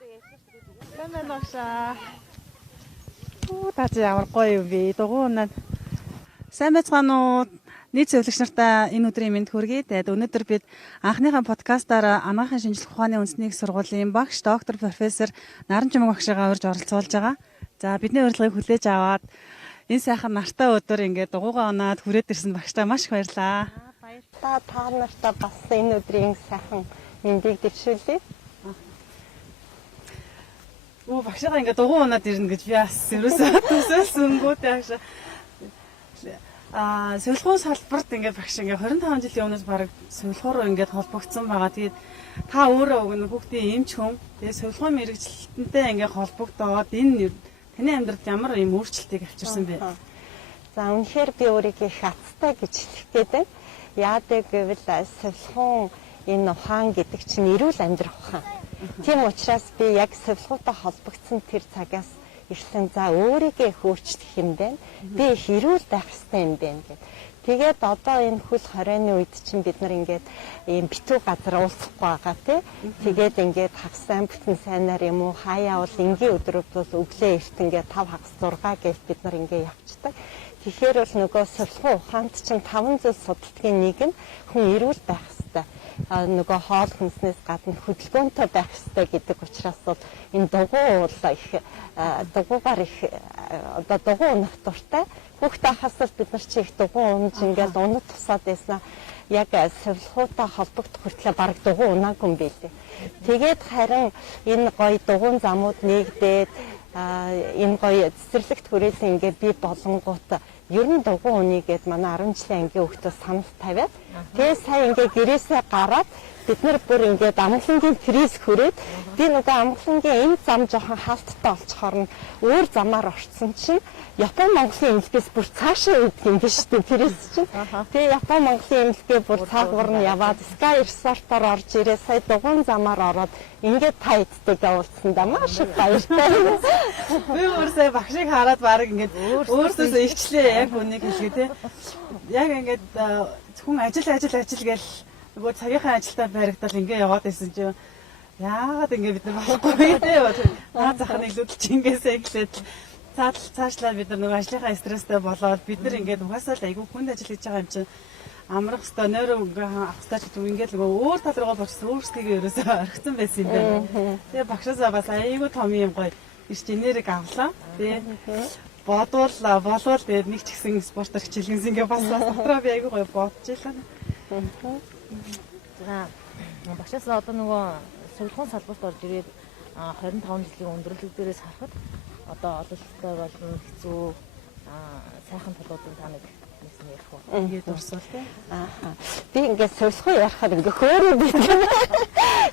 Сайн байна уу шаа. Таач ямар гоё юм бэ? Дугуйнаад сайн байцгаана уу? Нийт зөвлөгч нартай энэ өдрийн мэнд хүргэе. Тэгээд өнөөдөр бид анхныхаа подкастаар анагаахын шинжилгээ ухааны үндэсний их сургуулийн багш доктор профессор Наранчмаг багшигаа урьж оролцуулж байгаа. За бидний урилгыг хүлээж аваад энэ сайхан нартай өдөр ингээд дугуйгаа оноод хүрээд ирсэн багштай маш их баярлалаа. Баярлалаа. Та нартай бас энэ өдрийн сайхан мэндийг дэвшүүлье. Оо багшигаа ингээд дугуй оноод ирнэ гэж би бас ерөөсөө төсөөлсөнгөө тааш. Сувилхуун салбарт ингээд багш ингээд 25 жилийн өмнөөс бараг сувилхуу руу ингээд холбогдсон байгаа. Тэгээд та өөрөө өгнө хүүхдийн эмч хүн. Тэгээд сувилхуун мэрэгчлэнтэй ингээд холбогдоод энэ таны амьдралд ямар юм өөрчлөлтийг авчирсан бэ? За үнэхээр би өөрийгөө их азтай гэж хэлэх гээд байна. Яадаг гэвэл сувилхуун энэ ухаан гэдэг чинь эрүүл амьдрах ухаан. Тийм учраас би яг сувилхуутай холбогдсон тэр цагаас ирсэн за өөрийгөө их өөрчлөх юм байна. Би их эрүүл байх хэрэгтэй юм байна гэд. Тэгээд одоо энэ хөл хорионы үед чинь бид нар ингээд ийм битүү газар уулзахгүй байгаа тий. Тэгээд ингээд хагасан бүтэн сайнаар юм уу хаяа бол энгийн өдрөд бол өглөө эрт ингээд 5 хагас 6 гэж бид нар ингээд явцдаг. Тэгэхээр бол нөгөө сувилхуун ухаанд чинь 5 зүйл судалдгийн нэг нь хүн эрүүл байх хэрэгтэй. Нөгөө хоол хүнснээс гадна хөдөлгөөнтэй байх хэрэгтэй гэдэг учраас бол энэ дугуй бол их дугуйгаар их одоо дугуй унах дуртай. Хүүхдээ хасвал бид нар чи их дугуй унаж ингээд унах тусаад байснаа яг сувилхуутай холбогдох хүртлээр бараг дугуй унаагүй юм билээ. Тэгээд харин энэ гоё дугуйн замууд нэгдээд энэ гоё цэцэрлэгт хүрээсэн ингээд би болонгууд ер нь дугуй уны гэд манай 10 жилийн ангийн хүүхдүүд санал тавиад тэгээ сая ингээд гэрээсээ гараад бид нар бүр ингээд амгалангийн фриз хүрээд би нөгөө амгалангийн энэ зам жоохон хаалттай олцохоор нь өөр замаар орцсон чинь Япон Монголын эмнэлгээс бүр цаашаа идэх юм биш үү фриз чинь. Тэгээ Япон Монголын эмнэлгээ бүр цаагвар нь яваад Sky Resort-оор орж ирээ сая дугуйн замаар ороод ингээд та иддэг уулзсан да маш их баяртай. Би өөрсөө багшийг хараад баг ингээд өөрсөөс илчлээ яг үнийг хэлгээ те. Яг ингээд хүн ажил гээл нөгөө цагийнхаа ажилдаа баригдал ингээд яваад байсан чинь яагаад ингээд бид нар болохгүй те. Наа захын илүүдэл чингээсээ эхлээд цаашлаад бид нар нөгөө ажлынхаа стресстэй болоод бид нар ингээд угаасаа л айгүй хүнд ажил хийж байгаа юм чинь амрах хөстөө нойроо авах хөстөө гэдэг ингээд нөгөө өөр тал руугаа болчихсон өөрсдийгөө ерөөсөө орхисон байсан юм байна. Тэгээ багшаасаа бас айгүй том юм гоё ирч энерги авлаа. Тэгээ болвол тэгээд нэг ч ихсэн спортоор хичээлгэнс ингээд бас дотроо би айгүй гоё бодож илаа. За багшаасаа одоо нөгөө сувилхуун салбарт орж ирээд 25 жилийн өндөрлөг дээрээс харахад одоо ололттой болон хэцүү сайхан талуудын та нэг ярих уу? Ингээд дурсвал тий. Би ингээд сувилхуун ярахаар ингээд хөөрөө бидэг.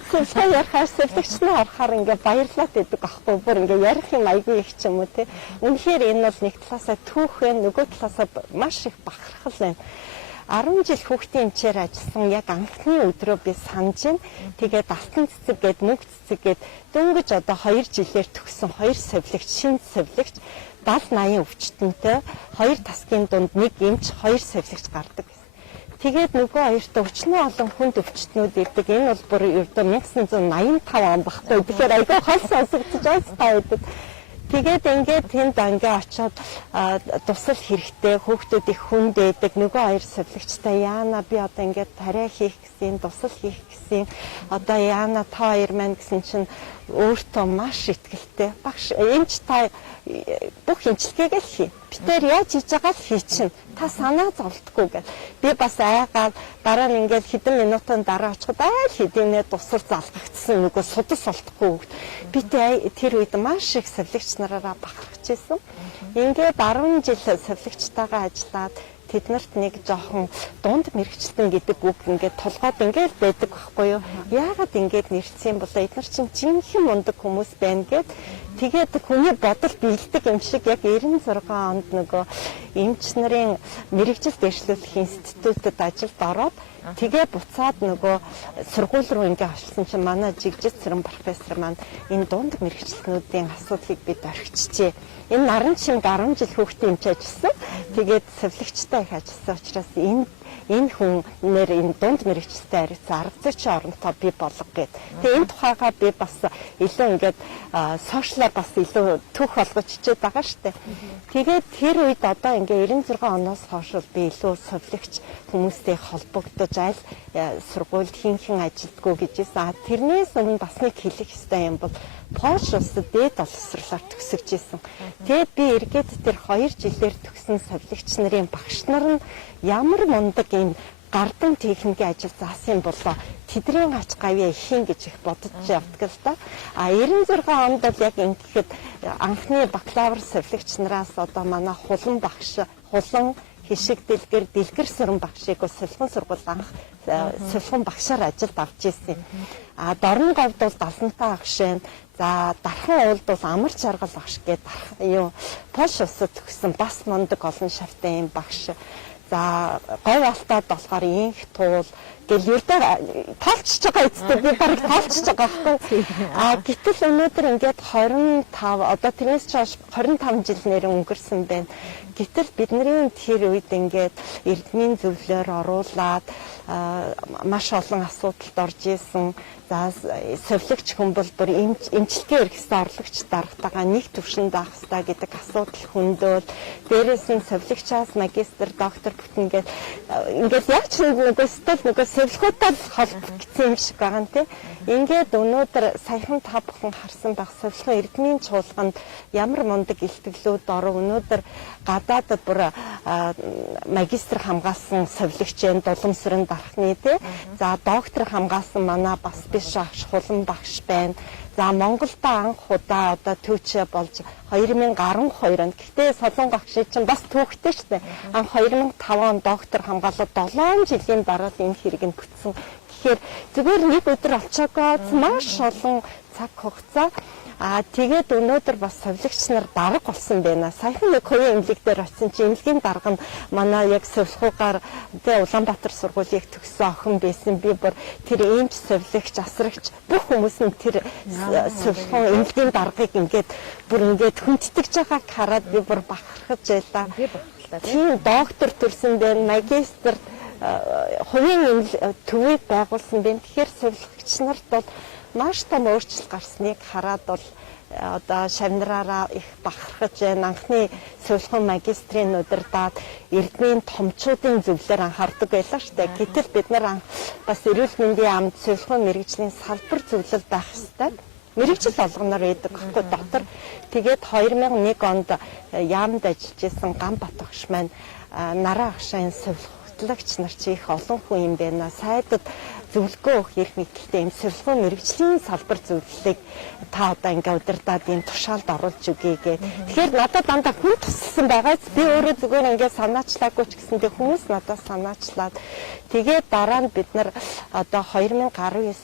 Сувилхуун ярахаар сувилгч нь харахаар ингээд баярлаад байдаг аахгүй бүр ингээд ярих юм айгүй их ч юм уу тий. Үнэхээр энэ бол нэг талаасаа түүх байна, нөгөө талаасаа маш их бахархал байна. 10 жил хүүхдийн эмчээр ажилласан яг анхны өдрөө би санаж байна. Тэгээд алтан цэцэг гээд мөнх цэцэг гээд дөнгөж одоо 2 жилээр төгссөн 2 сувилагч, шинэ сувилагч 70-80 өвчтөнтэй 2 тасгийн дунд нэг эмч 2 сувилагч гардаг гэсэн. Тэгээд нөгөө хоёрт өчнөө олон хүнд өвчтнүүд ирдэг. Энэ бол бүр ердөө 1985 он багтаа. Тэгэхээр айгүй хол сонсогдож байдаг. Тэгээд ингээд тэнд ангаа очиод тусал хэрэгтэй хүүхдүүд их хүнд байдаг нөгөө хоёр сувилагчтай яана би одоо ингээд тариа хийх гэсэн тусал хийх гэсэн одоо яана та хоёр маань гэсэн чинь өөртөө маш ихтэй багш эмч та бүх эмчилгээгээ л хий. Битээр яаж хийж байгаа л хий чинь та санаа зовлтгүй гэл. Би бас айгаад дараа нь ингээд хэдэн минутын дараа очиход айл хэдийнэ тусар залгагдсан нөгөө судас олдохгүй. Би тэр үед маш их сувилагч нараараа бахархаж ирсэн. Ингээд 10 жил сувилагчтайгаа ажиллаад тэднэрт нэг жоохон дунд мэрэгчлэн гэдэг үг ингээд толгойд ингээд байдаг байхгүй юу? Яагаад ингээд нэрцсэн болоо эдгээр чинь жинхэнэ мундаг хүмүүс байна гэд тэгээд хүний бодол биелдэг юм шиг яг 96 онд нөгөө эмч нарын мэрэгжил дэвшлүүлэх институтэд ажилд ороод тэгээ буцаад нөгөө сургууль руу ингээд авчилсан чинь манай жигжит цэрэн профессор маань энэ дунд мэрэгчлэнүүдийн асуудлыг бид орхичжээ. Энэ наран чинь 10 жил хүүхдийн эмч ажилласан. Тэгээд сувилагчтай их ажилласан учраас энэ энэ хүн нэр энэ дунд мэрэгчлээ харилцаа арга зүйчийн оронтой бий болго гэд. Тэгээ энэ тухайгаа би бас илүү ингээд сошиалар бас илүү түүх болгож хичээд байгаа штэ. Тэгээд тэр үед одоо ингээд 96 оноос хойш би илүү совлогч хүмүүстэй холбогдож аль сургуульд хинхэн ажилтгүй гэжсэн. Тэрнээс өмнө бас нэг хэлэх ёстой юм бол Польш улсад дээд боловсролоор төгсөж исэн. Тэгээд би эргээд тэр 2 жилээр төгсөн совлогч нарын багш нар нь ямар мундаг юм гардан техникийн ажил заасан болоо тэдний ач гавьяа ихийн гэж их бодож явдаг л да. 96 онд бол яг ингэхэд анхны бакалавр совлогч нараас одоо манай хулан багш хулан хишиг дэлгэр сүрэн багшийг солихын сургууль анх солихын багшаар ажилд авч ирсэн. Дорн говьд бол 70-тай агшин. За дархан уулд бол амар чаргал багш гэдэг юу Польш улсад төгссөн бас мундаг олон шавтай юм багш. За говь алтаад болохоор инх туул гэл юрдээ тоолчж байгаа эцтэй би барыг тоолчж байгаа байхгүй. Гэтэл өнөөдөр ингээд 25 одоо тэрнээс ч 25 жил нэр өнгөрсөн байна. Гэтэл бидний тэр үед ингээд эрдмийн зөвлөөр оруулаад маш олон асуудалд орж исэн. За совлогч хүн бол бүр эмчилгээ эрхсэн орлогч дарагтайгаа нэг төвшөнд авах хэрэгтэй гэдэг асуудал хөндөөл дээрээс нь совлогчаас магистр доктор бүтэн ингээд яг ч нөгөө совлогчтой холбогдсон юм шиг байгаа юм тий. Ингээд өнөөдөр саяхан та бүхэн харсан байх совлогын эрдмийн чуулганд ямар мундаг илтгэлүүд оров өнөөдөр гадаадд бүр магистр хамгаалсан совлогч энэ дулам сүрэн дарахны тий. За доктор хамгаалсан манай бас биш агш хулан багш байна. За Монголда анх удаа одоо төвчөө болж 2012 онд. Гэхдээ Солонгос багш чинь бас түүхтэй шүү дээ. Анх 2005 онд доктор хамгаалаад 7 жилийн дараа энэ хэрэг нь бүтсэн. Тэгэхээр зүгээр нэг өдөр олчоогоо маш олон цаг хугацаа тэгээд өнөөдөр бас совлогч нар дарга болсон байна. Саяхан нэг хувийн эмнэлэг дээр очсон чи эмнэлгийн дарга нь манай яг совлохуугаар тэ Улаанбаатар сургуулийг төгссөн охин байсан. Би бүр тэр эмч совлогч асрагч бүх хүмүүс нь тэр совлохоо эмнэлгийн даргыг ингээд бүр ингээд хүндэтгэж байгааг хараад би бүр бахархаж байлаа. Тийм доктор төрсөн байна, магистр хувийн төвийг байгуулсан байна. Тэгэхээр совлогч нарт бол маш том өөрчлөлт гарсныг хараад бол одоо шавнараараа их бахархаж байна. Анхны совлохын магистрийн удирдаад эрдмийн томчуудын зөвлөөр анхаардаг байлаа шүү дээ. Гэтэл бид нар бас эрүүл мэндийн амд совлохын мэрэгжлийн салбар зөвлөл байх ёстой. Мэрэгжил олгоноор байдаг гэхгүй дотор. Тэгээд 2001 онд яамд ажиллаж исэн Ганбат багш маань нараа агшаан совлогч нар чи их олон хүн юм байна. Сайдад зөвлөгөө өгөх эрх мэдэлтэй юм совлохын мэрэгжлийн салбар зөвлөлийг та одоо ингээ удирдаад ийм тушаалд оруулж өгье гэ. Тэгэхээр надад дандаа хүн тусалсан байгаас би өөрөө зүгээр ингээ санаачлаагүй ч гэсэндээ хүмүүс надад санаачлаад тэгээд дараа нь бид нар одоо 2019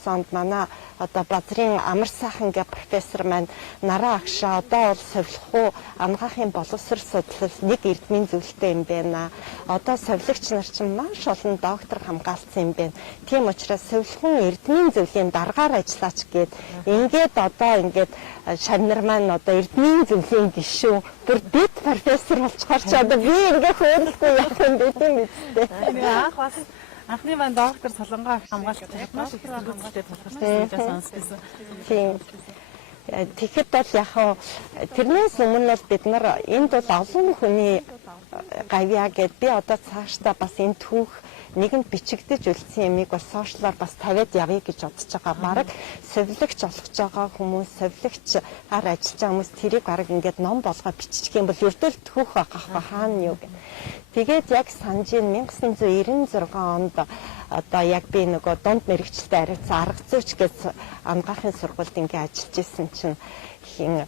онд манай одоо базрын амар сайхан гэ профессор маань нараа агшаа одоо бол совлохуу амгаахын боловсрол судлал нэг эрдмийн зөвлөлтэй юм байна. Одоо совлогч нар чинь маш олон доктор хамгаалсан юм байна. Тийм учраас совлохын эрдмийн зөвлөлийн дараагаар ажиллаач гээд ингээд одоо ингээд шавнар маань одоо эрдмийн зөвлөлийн гишүүн бүр дэд профессор болчихоор ч одоо би ингээ хөөрөлгүй явах юм гэдэг юм үстэй. Анх бас анхны маань доктор Солонгоо хамгаалж маш их хамгаалалттай тулгарсан гэж сонссон. Тийм. Тэгэхэд бол яг тэрнээс өмнө бол бид нар энд бол олон хүний гавьяа гэд би одоо цаашдаа бас энэ түүх нэгэнд бичигдэж үлдсэн юмыг бол сошиалаар бас тавиад явъя гэж бодож байгаа. Бараг совлогч олгож байгаа хүмүүс, совлогчаар ажиллаж байгаа хүмүүс тэрийг бараг ингээд ном болгоо биччих юм бол ердөө түүх байгаа хаана юу гэх. Тэгээд яг санаж 1996 онд одоо яг би нөгөө дунд мэрэгчлээ харилцаа арга зүйч гэж амгаахын сургуульд ингээ ажиллаж исэн чинь хин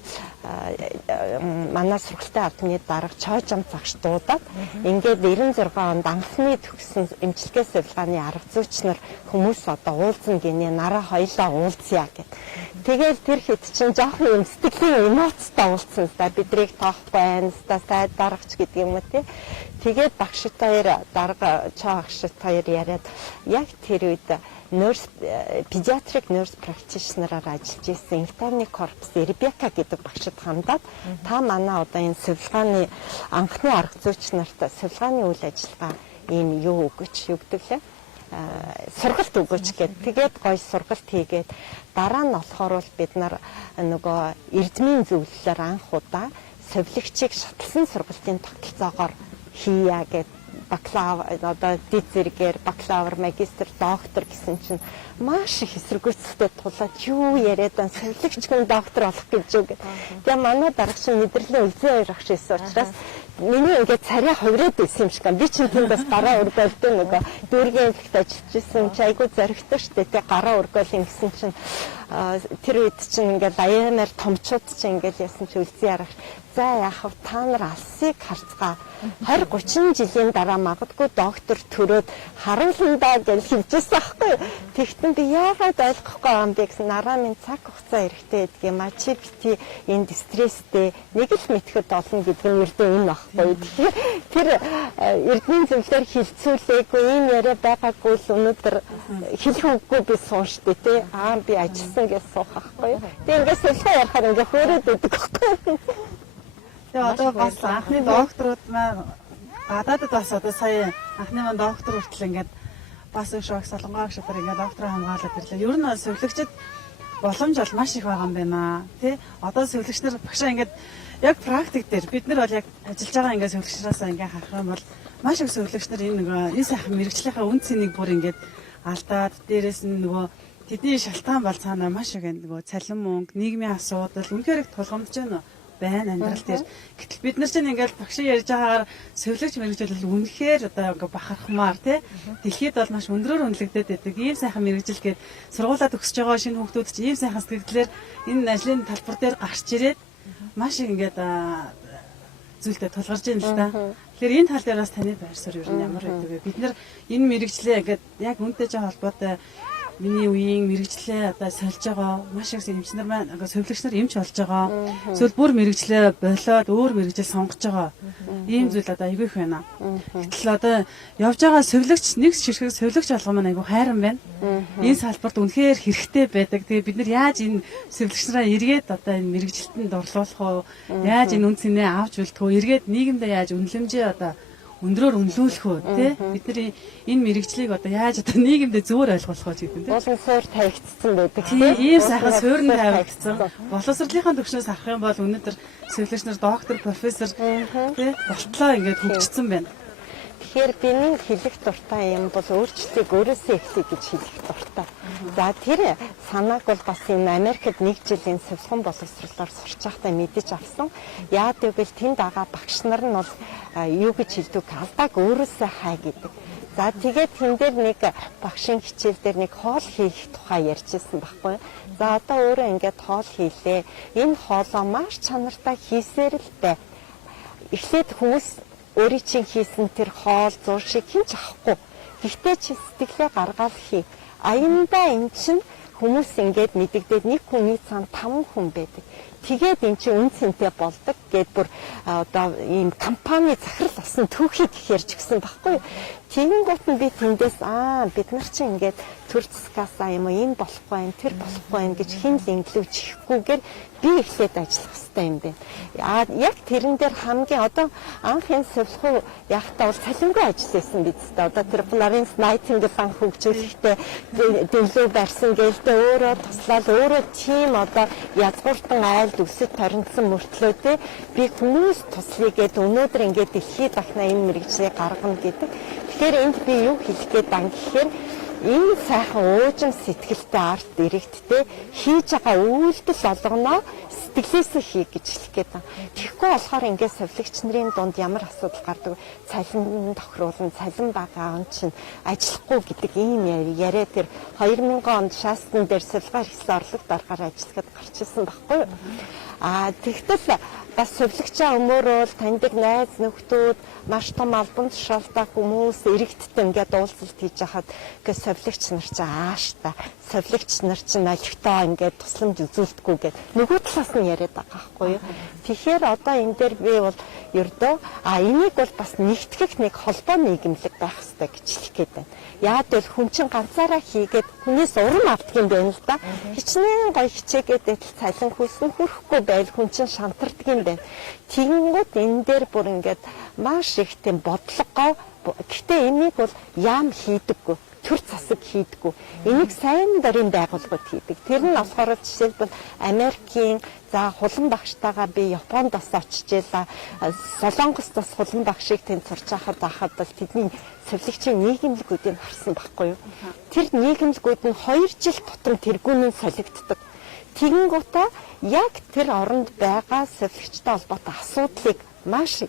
манай сургалтын авдны дарга чойжам цагш дуудаад ингээд 96 онд анхны төгссөн эмчилгээ сувилгааны арга зүйч нар хүмүүс одоо уулзна гинэ нараа хоёлаа уулзъя гэд. Тэгээд тэр хэд чинь жоохон юм сэтгэлийн эмоцтой уулзсан та бидрийг тоох байна ста сайд даргач гэдэг юм уу тий. Тэгээд багштай хоёр дарга чаагштай хоёр яриад яг тэр үед nurse pediatric nurse practitioner-аар ажиллаж исэн Интарни корпус Ребека гэдэг багшид хандаад та манай одоо энэ сувилгааны анхны арга зүйч нарт сувилгааны үйл ажиллагаа ийм юу өгөөч югдэг лээ. Сургалт өгөөч гэд. Тэгээд гоё сургалт хийгээд дараа нь болохоор бид нар нөгөө эрдмийн зөвлөлөөр анх удаа совилогчийг шатлсан сургалтын тогтолцоогоор хийя гэд бакалавр одоо дид зэрэгээр бакалавр, магистр, доктор гэсэн чинь маш их эсэргүүцэлтэй тулаад юу яриад ан совилогч хүн доктор болох гэж юу гэдэг. Тэгээ манай дарагч мэдрэлийн үлзий хоёр ах шийсэн учраас миний ингээд царай хувраад байсан юм шиг байна. Би чинь тэндээс гараа өргөөлтэй нөгөө дүүргийн эффект ажиллаж исэн чи айгуу зоригтой штэ тэ гараа өргөөл ингэсэн чинь тэр үед чинь ингээд аяанаар томчууд чинь ингээд яасан чи үлзий арах. За яах вэ? Та нар алсыг харцгаа 20-30 жилийн дараа магадгүй доктор төрөөд харууландаа гэж хэлжсэн аахгүй. Тэгтэн би яагаад ойлгохгүй байгаа юм бэ гэсэн нараа минь цаг хугацаа эрэхтэй гэдэг юм а. Чи бити энд стресстэй нэг л мэтгэд олно гэдэг нь ердөө энэ аахгүй. Тэр эрдмийн зөвлөөр хилцүүлээгүй ийм яриа байгаагүй л өнөөдөр хэлэх үггүй би сууншдээ те. Би ажилласан гэж суух аахгүй. Тэгээ ингээс солихоо ярахаар ингээ хөөрөөд өгдөг аахгүй. Тэгээ одоо бас анхны докторууд маань гадаадд бас одоо сая анхны маань доктор хүртэл ингээд бас их шок солонгоо агшаар ингээд доктороо хамгаалаад ирлээ. Ер нь сувилагчид боломж бол маш их байгаа юм байна. Тэ одоо сувилагч нар багшаа ингээд яг практик дээр бид нар бол яг ажиллаж байгаа ингээд сувилагчнаасаа ингээд харах юм бол маш их сувилагч нар энэ сайхан мэрэгчлийнхаа үн цэнийг бүр ингээд алдаад дээрэс нь нөгөө тэдний шалтгаан бол цаанаа маш их нөгөө цалин мөнгө, нийгмийн асуудал үнэхээр их тулгамдж байна амьдрал дээр. Гэтэл бид нар чинь ингээд багш ярьж байгаагаар сувилагч мэрэгжил бол үнэхээр одоо ингээд бахархмаар тий дэлхийд бол маш өндрөөр үнэлэгдээд байдаг. Ийм сайхан мэрэгжил гээд сургуулаа төгсөж байгаа шинэ хүүхдүүд чинь ийм сайхан сэтгэлдлэр энэ ажлын талбар дээр гарч ирээд маш их ингээд зүйлдэ тулгарч байна л да. Тэгэхээр энэ тал дээр бас таны байр суурь юу ямар байдаг вэ? Бид нар энэ мэрэгжлээ ингээд яг үнтэй жаа холбоотой миний үеийн мэрэгчлээ одоо сольж байгаа маш их эмчнэр маань сувилагч нар эмч болж байгаа. Эсвэл бүр мэрэгчлээ болоод өөр мэрэгжил сонгож байгаа. Ийм зүйл одоо айгүй их байна. Гэтэл одоо явж байгаа сувилагч нэг ширхэг сувилагч болгоо маань айгүй хайран байна. Энэ салбарт үнэхээр хэрэгтэй байдаг. Тэгээ бид нар яаж энэ сувилагч нараа эргээд одоо энэ мэрэгжилтэнд орлуулах уу? Яаж энэ үн цэнээ авч үлдэх үү? Эргээд нийгэмдээ яаж үнэлэмжээ одоо өндрөөр үнэлүүлэх үү тий бидний энэ мэрэгжлийг одоо яаж одоо нийгэмдээ зөвөр ойлгуулах вэ гэдэг тий болон суур тавигдсан байдаг тий ийм сайхан суурн тавигдсан боловсролынхаа төвчнөөс харах юм бол өнөөдөр сувилагч нар доктор профессор тий болтлоо ингээд хөгжсөн байна. Тэгэхээр биний хэлэх дуртай юм бол өөрчлөлтийг өөрөөсөө эхлэе гэж хэлэх дуртай. За тэр санааг бол бас энэ Америкт нэг жилийн сувилган боловсролоор сурч байхдаа мэдэж авсан. Яад гэвэл тэнд байгаа багш нар нь бол юу гэж хэлдэг алдааг өөрөөсөө хай гэдэг. За тэгээд тэн дээр нэг багшийн хичээл дээр нэг хоол хийх тухай ярьжсэн байхгүй. За одоо өөрөө ингээд хоол хийлээ. Энэ хоолоо маш чанартай хийсээр л бай. Эхлээд хүмүүс өөрийн чинь хийсэн тэр хоол зуршиг хинч авахгүй. Гэхдээ чи сэтгэлээ гаргаад хий. Аяндаа эн чинь хүмүүс ингээд мэдэгдээд нэг хүний цаана 5 хүн байдаг. Тэгээд эн чинь үн цэнтэй болдог гэд бүр одоо ийм компани захирал авсан түүхийг ярьж гисэн баггүй. Тэгэнгүүт нь би тэндээс бид нар чинь ингээд төр засгаасаа юм уу энэ болохгүй байх, тэр болохгүй байх гэж хин л инглүүж хийхгүйгээр би эхлээд ажиллах хэрэгтэй юм байна. Яг тэрэн дээр хамгийн одоо анх энэ сувилхуу яхтаа бол цалингүй ажилласан биз дээ. Одоо тэр Florence Nightingale банк хөгжүүлэхдээ дэвлүү барьсан гэлдээ өөрөө туслаад өөрөө тийм одоо язгууртан айлд өсөж торинсон мөртлөө те би хүмүүс туслая гэд өнөөдөр ингээд дэлхийд дахна энэ мэрэгжлийг гаргана гэдэг. Тэгэхээр энд би юу хэлэх гээд ан гэхээр энэ сайхан уужим сэтгэлтэй арт дэрэгттэй хийж байгаа үйлдэл болгоноо сэтгэлээсээ хий гэж хэлэх гээд байна. Тэгэхгүй болохоор ингээд сувилагч нарын дунд ямар асуудал гардаг цалин тохируулна, цалин бага он чинь ажиллахгүй гэдэг ийм яриа тэр 2000 онд шаастан дээр сувилгаар хийсэн орлогод аргаар ажиллахад гарч ирсэн байхгүй юу? Тэгтэл бас сувилагчаа өмөөрөөл таньдаг найз нөхдүүд маш том албан тушаалтай хүмүүс иргэдтэй ингээд уулзалт хийж хахад ингээд сувилагч нар чинь ааштай сувилагч нар чинь олигтой ингээд тусламж үзүүлдэггүй гэд нөгөө талаас нь яриад байгаа байхгүй юу. Тэгэхээр одоо энэ дээр би бол ердөө энийг бол бас нэгтгэх нэг холбоо нийгэмлэг байх хэрэгтэй гэж хэлэх гээд байна. Яад бол хүн чинь ганцаараа хийгээд хүнээс урам авдаг юм байна л да. Хичнээн гоё хичээгээд цалин хөлсөн хүрхгүй байл хүн чинь шантардаг юм байна. Тэгэнгүүт энэ дээр бүр ингээд маш их тийм бодлогоо Гэхдээ энийг бол яам хийдэггүй. Төр засаг хийдэггүй. Энийг сайн дарын байгууллагууд хийдэг. Тэр нь болохоор жишээлбэл Америкийн за хулан багштайгаа би Японд бас очижээ. Солонгост бас хулан багшийг тэнд сурч байхад бол тэдний солигчийн нийгэмлэгүүдийг харсан байхгүй юу? Тэр нийгэмлэгүүд нь 2 жил тутам тэргүүн нь солигддог. Тэгэнгუутаа яг тэр оронд байгаа солигчтой холбоотой асуудлыг маш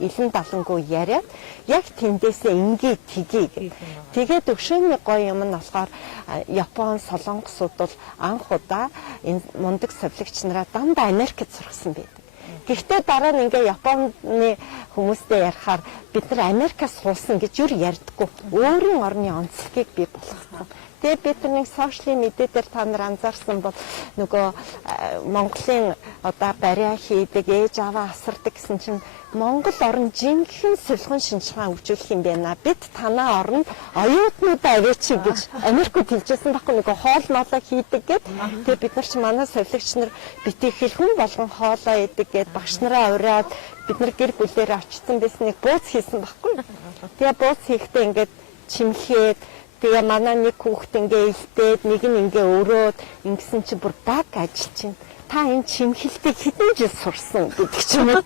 илэн далангуй яриад яг тэндээсээ ингээ тгий. Тэгээд өшөөний гоё юм нь болохоор Япон, Солонгосууд бол анх удаа энэ мундаг совлогч нараа дандаа Америкт сургасан байдаг. Гэхдээ дараа нь ингээ Японы хүмүүстэй ярихаар бид нар Америкаас суусан гэж юу ярьдаггүй. Өөрийн орны онцлогийг бий болгосон. Тэгээд бид нэг сошиал медиа дээр та нар анзаарсан бол нөгөө Монголын одоо бариа хийдэг, ээж аваа асардаг гэсэн чинь Монгол орн жинхэнэ сэлхэн шинжлэх өгжүүлэх юм байна. Бид танаа орнд оюутнуудаа аваач гэж Америкт хэлжсэн байхгүй нөгөө хоол моолоо хийдэг гэд. Тэгээд бид нар ч манай совлогч нар битгий хэлхэн болгон хоолоо идэг гэд багш нараа ураад бид нар гэр бүлээр очсон байсныг бууз хийсэн байхгүй. Тэгээд бууз хийхдээ ингээд чимхээд тэгээ манай нэг хүүхэд ингээ илтээд нэг нь ингээ өрөөд ингэсэн чи бүр баг ажил чинь та энэ чимхэлтийг хэдэн жил сурсан гэдэг ч юм уу.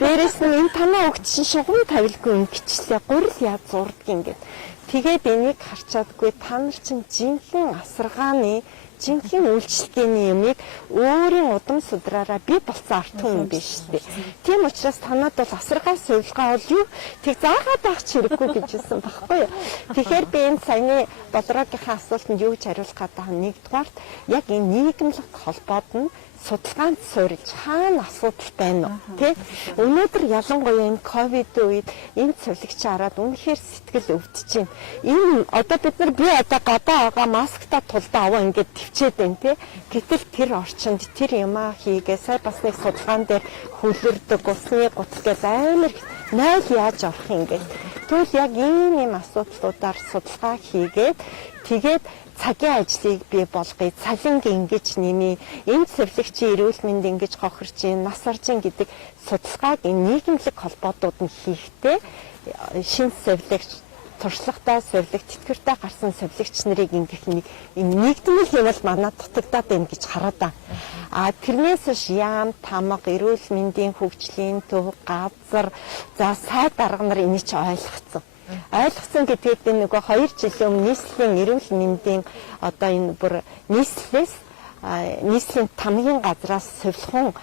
Дээрээс нь энэ танаа хүүхэд чинь шугам тавилгүй ингэчлээ гурил яа зурдаг ингээд. Тэгээд энийг харчаадгүй та нар чинь жинхэнэ асаргааны жинхэнэ үйлчлэгээний юмыг өөрийн удам судраараа бий болсон арт хүн биш үү. Тийм учраас танад бол асаргаа сувилгаа бол юу тэг заагаад байх хэрэггүй гэж хэлсэн баггүй юу. Тэгэхээр би энэ саяны болрогийнхаа асуултанд юу гэж хариулах гэдэг нь нэгдүгээрт яг энэ нийгэмлэг холбоод нь судалгаанд суурилж хаана асуудал байна уу тий. Өнөөдөр ялангуяа энэ ковид үед энэ цэвлэгч хараад үнэхээр сэтгэл өвдөж байна. Энэ одоо бид нар би одоо гадаа байгаа маскта тулдаа аваа ингээд төвчээд байна тий. Гэтэл тэр орчинд тэр юмаа хийгээ сая бас нэг судалгаан дээр хүлэрдэг усны гутал амар 0 яаж орох юм гээд. Тэгвэл яг ийм асуудлуудаар судалгаа хийгээд тэгээд цагийн ажлыг бий болгоё, цалинг ингэж нэмээ, энэ цэвлэгчийн эрүүл мэнд ингэж хохирч, нас оржин гэдэг судалгааг энэ нийгэмлэг холбоотууд нь хийхдээ шинэ цэвлэгч, туршлагатай цэвлэг, тэтгэвртэй гарсан цэвлэгч нарыг ингэх нэг нэгдмэл юм бол манай дутагдаад байна гэж хараад байна. Тэрнээс биш яам, тамга, эрүүл мэндийн хөгжлийн төв, газар, за сайд дарга нар энийг ч ойлгоцсон. Ойлгосон гэдгээд нөгөө 2 жилийн өмнө нийслэлийн эрүүл мэндийн одоо энэ бүр нийслэлийн тамгийн газраас сувилхан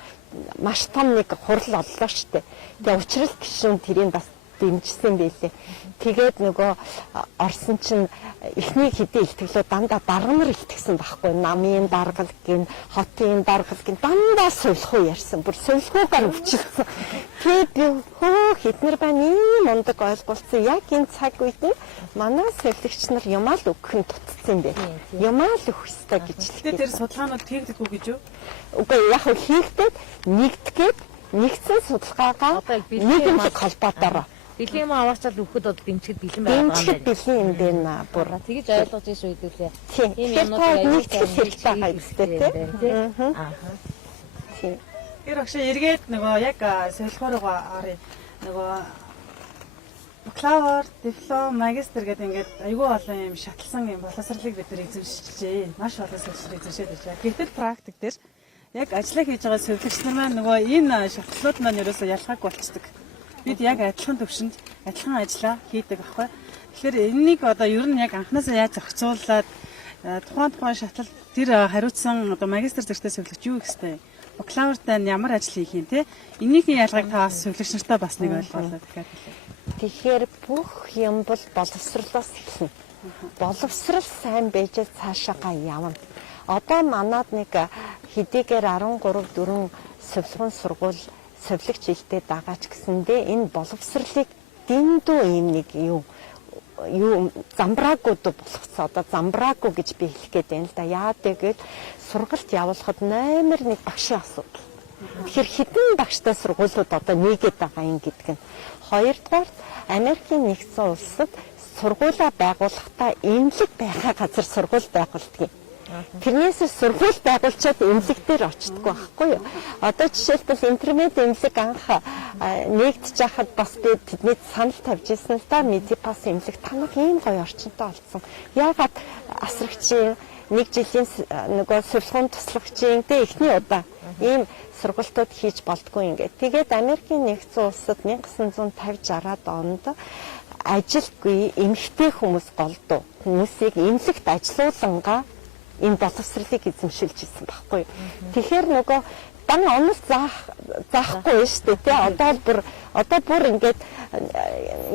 маш том нэг хурал оллоо штэ. Тэгээ учрал гишүүн тэрийг бас дэмжсэн байлээ. Тэгээд нөгөө орсон чинь эхний хэдийн илтгэлөө дандаа дарга нар илтгэсэн байхгүй. Намын даргал гин, хотын даргал гин дандаа сувилхуу ярьсан. Бүр сувилхуугаар өвчлсөн. Тэгээд би хэднэр байна ийм мундаг ойлголцсон. Яг энэ цаг үед нь манай сувилэгч нар юмаа л өгөх нь тутцсан юм байна. Юмаа л өгөх ёстой гэж хэлдэг. Тэгээд тэр судалгаанууд хийгдэггүй гэж юу? Үгүй яг хийгдээд нэгдгээд нэгдсэн судалгаагаа нийгэмлэг холбоотоор бэлэн юм аваачаад өгөхөд бол дэмжихэд бэлэн байгаа юм байна. Дэмжихэд бэлэн юм байна. Бүр тэгэж ойлгож ийш үдүүлээ. Тийм юмнууд нэгтгэл хэрэгтэй байгаа үстэй тийм. Тийм. Тэр огш эргээд нөгөө яг солихоороо арыг нөгөө бакалавр, диплом, магистр гэдэг ингээд айгүй олон юм шатлсан юм боловсролыг бид нар эзэмшижээ. Маш олон сэвсрийг эзэмшээд байна. Гэтэл практик дээр яг ажиллаа хийж байгаа сувилэгч нар маань нөгөө энэ шатлалууд маань ерөөсөө ялгаагүй болцдог. Бид яг адилхан төвшөнд адилхан ажиллаа хийдэг аахгүй. Тэгэхээр энэнийг одоо ер нь яг анханасаа яаж зохицуулаад тухайн шатлал тэр хариуцсан одоо магистр зэрэгтэй сувилэгч юу гэхтэй бакалавртай ямар ажил хийх юм те. Энийний ялгааг та бас сувилэгч нартай бас нэг ойлголоо дахиад. Тэгэхээр бүх юм бол боловсролоос эхэлнэ. Боловсрол сайн байж цаашаа явна. Одоо манад нэг хэдийгээр 13-4 сувилгын сургууль совлогч илтээд байгаа ч гэсэндээ энэ боловсролыг дэндүү юм нэг юу замбраагүй болгоцсон. Одоо замбраагүй гэж би хэлэх гээд байна л да. Яа тэгээд сургалт явуулахад номер 1 багшийн асуудал. Тэгэхээр хэдэн багштай сургуулиуд одоо нийгээд байгаа юм гэдэг нь. Хоёрдугаар Америкийн нэгдсэн улсад сургуулаа байгуулахдаа эмнэлэг байхаа газар сургууль байгуулдаг юм. Тэрнээс сургууль байгуулчаад эмнэлэг дээр очдгоо байхгүй юу. Одоо жишээлбэл интернет эмнэлэг анх нэгдэж байхад бас би тэдний санал тавьж ирсэн л да. Медипас эмнэлэг танах ийм гоё орчинтой болсон. Яагаад асрагчийн нэг жилийн нөгөө сургуулийн туслагчийн тэ эхний удаа ийм сургалтууд хийж болдгоо ингээд. Тэгээд Америкийн нэгдсэн улсад 1950-60-аад онд ажилгүй эмэгтэй хүмүүс голдуу хүмүүсийг эмнэлэгт ажилуулангаа энэ боловсролыг эзэмшилж ирсэн байхгүй юу. Тэгэхээр нөгөө дан онос заахгүй шүү дээ. Одоо бүр ингээд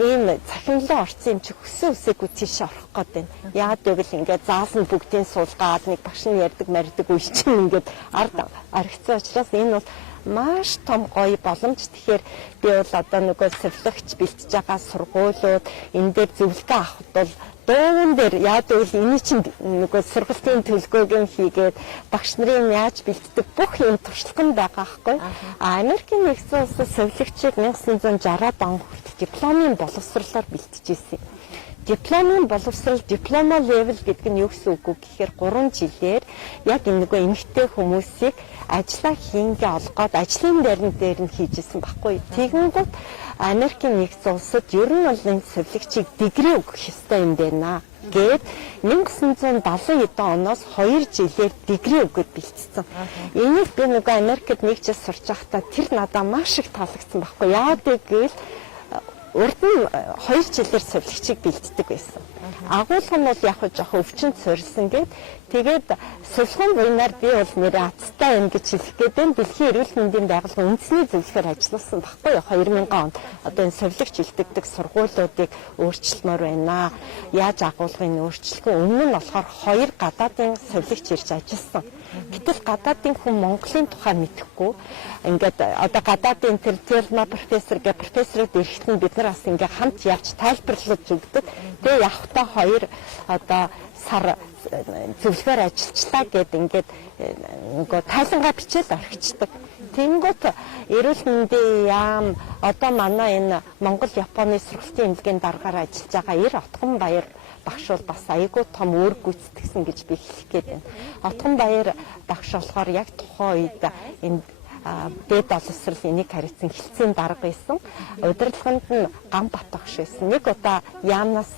ийм цахимлан орсон юм чи хөсөн үсээгүй тийш орох гээд байна. Яагаад гэвэл ингээд заасан бүгдийн суулгаад нэг багш нь ярьдаг мардаг үе чинь ингээд ард аригцсан учраас энэ бол маш том гоё боломж. Тэгэхээр би бол одоо нөгөө сэрвлэгч бэлтэж байгаа сургуулиуд энэ дээр зөвлөгөө авахд бол дуун дээр яадаг вэ? Эний чинь нөгөө сургалтын төлөвлөгөөг хийгээд багш нарын яаж бэлддэг бүх юм туршлаган байгаа байхгүй. Америкийн нэгдсэн улсад сувлэгчид 1960-аад он хүртэл дипломын боловсролоор бэлтжижсэн. Дипломын боловсрол, диплома левел гэдэг нь юу гэсэн үг вэ гэхээр 3 жилээр яг энэ нөгөө эмэгтэй хүмүүсийг ажиллаа хийнгээ олгоод ажлын дээр нь хийжсэн байхгүй. Тэгэнгүүт Америкийн нэгдсэн улсад ер нь бол энэ сувлэгчийг дигри өгөх ёстой юм байна гээд 1970 оноос 2 жилээр дигри өгöd бэлтцсэн. Энийг би нөгөө Америкт нэг жил сурч байхдаа тэр надад маш их таалагдсан байхгүй. Яагаад гэвэл урд нь 2 жилээр сувлэгчийг бэлддэг байсан. Агуулга нь бол яг жоохон өвчнөд суурилсан гээд тэгээд сувлгын буйнаар би бол нэрээ аттай юм гэж хэлэх гээд байна. Дэлхийн эрүүл мэндийн байгууллагын үндэсний зөвлөхөөр ажилласан баггүй юу 2000 онд. Одоо энэ сувлэгч илтгэдэг сургуулиудыг өөрчилмөр байна. Яаж агуулгыг өөрчлөх вэ? Өмнө нь болохоор 2 гадаадын сувлэгч ирж ажилласан. Гэтэл гадаадын хүн Монголын тухай мэдэхгүй. Ингээд одоо гадаадын тэр Телма профессор гэх профессорууд ирэхэд нь бид нар бас ингээд хамт явж тайлбарлаж өгдөг. Тэгээ явхдаа 2 одоо сар зөвлөхөр ажиллачлаа гэд ингээд нөгөө тайлангаа бичээд орхичдаг. Тэнгүүт эрүүл мэндийн яам одоо манай энэ Монгол Японы сургалтын эмнэлгийн даргаар ажиллаж байгаа 90 Отгон баяр багш бол бас айгүй том өөр гүйцэтгсэн гэж би хэлэх гээд байна. Отгон баяр багш болохоор яг тухайн үед энэ дэд боловсрол энийг харьцсан хилцээний дарга байсан. Удирдлаганд нь Ганбат багш байсан. Нэг удаа яамнаас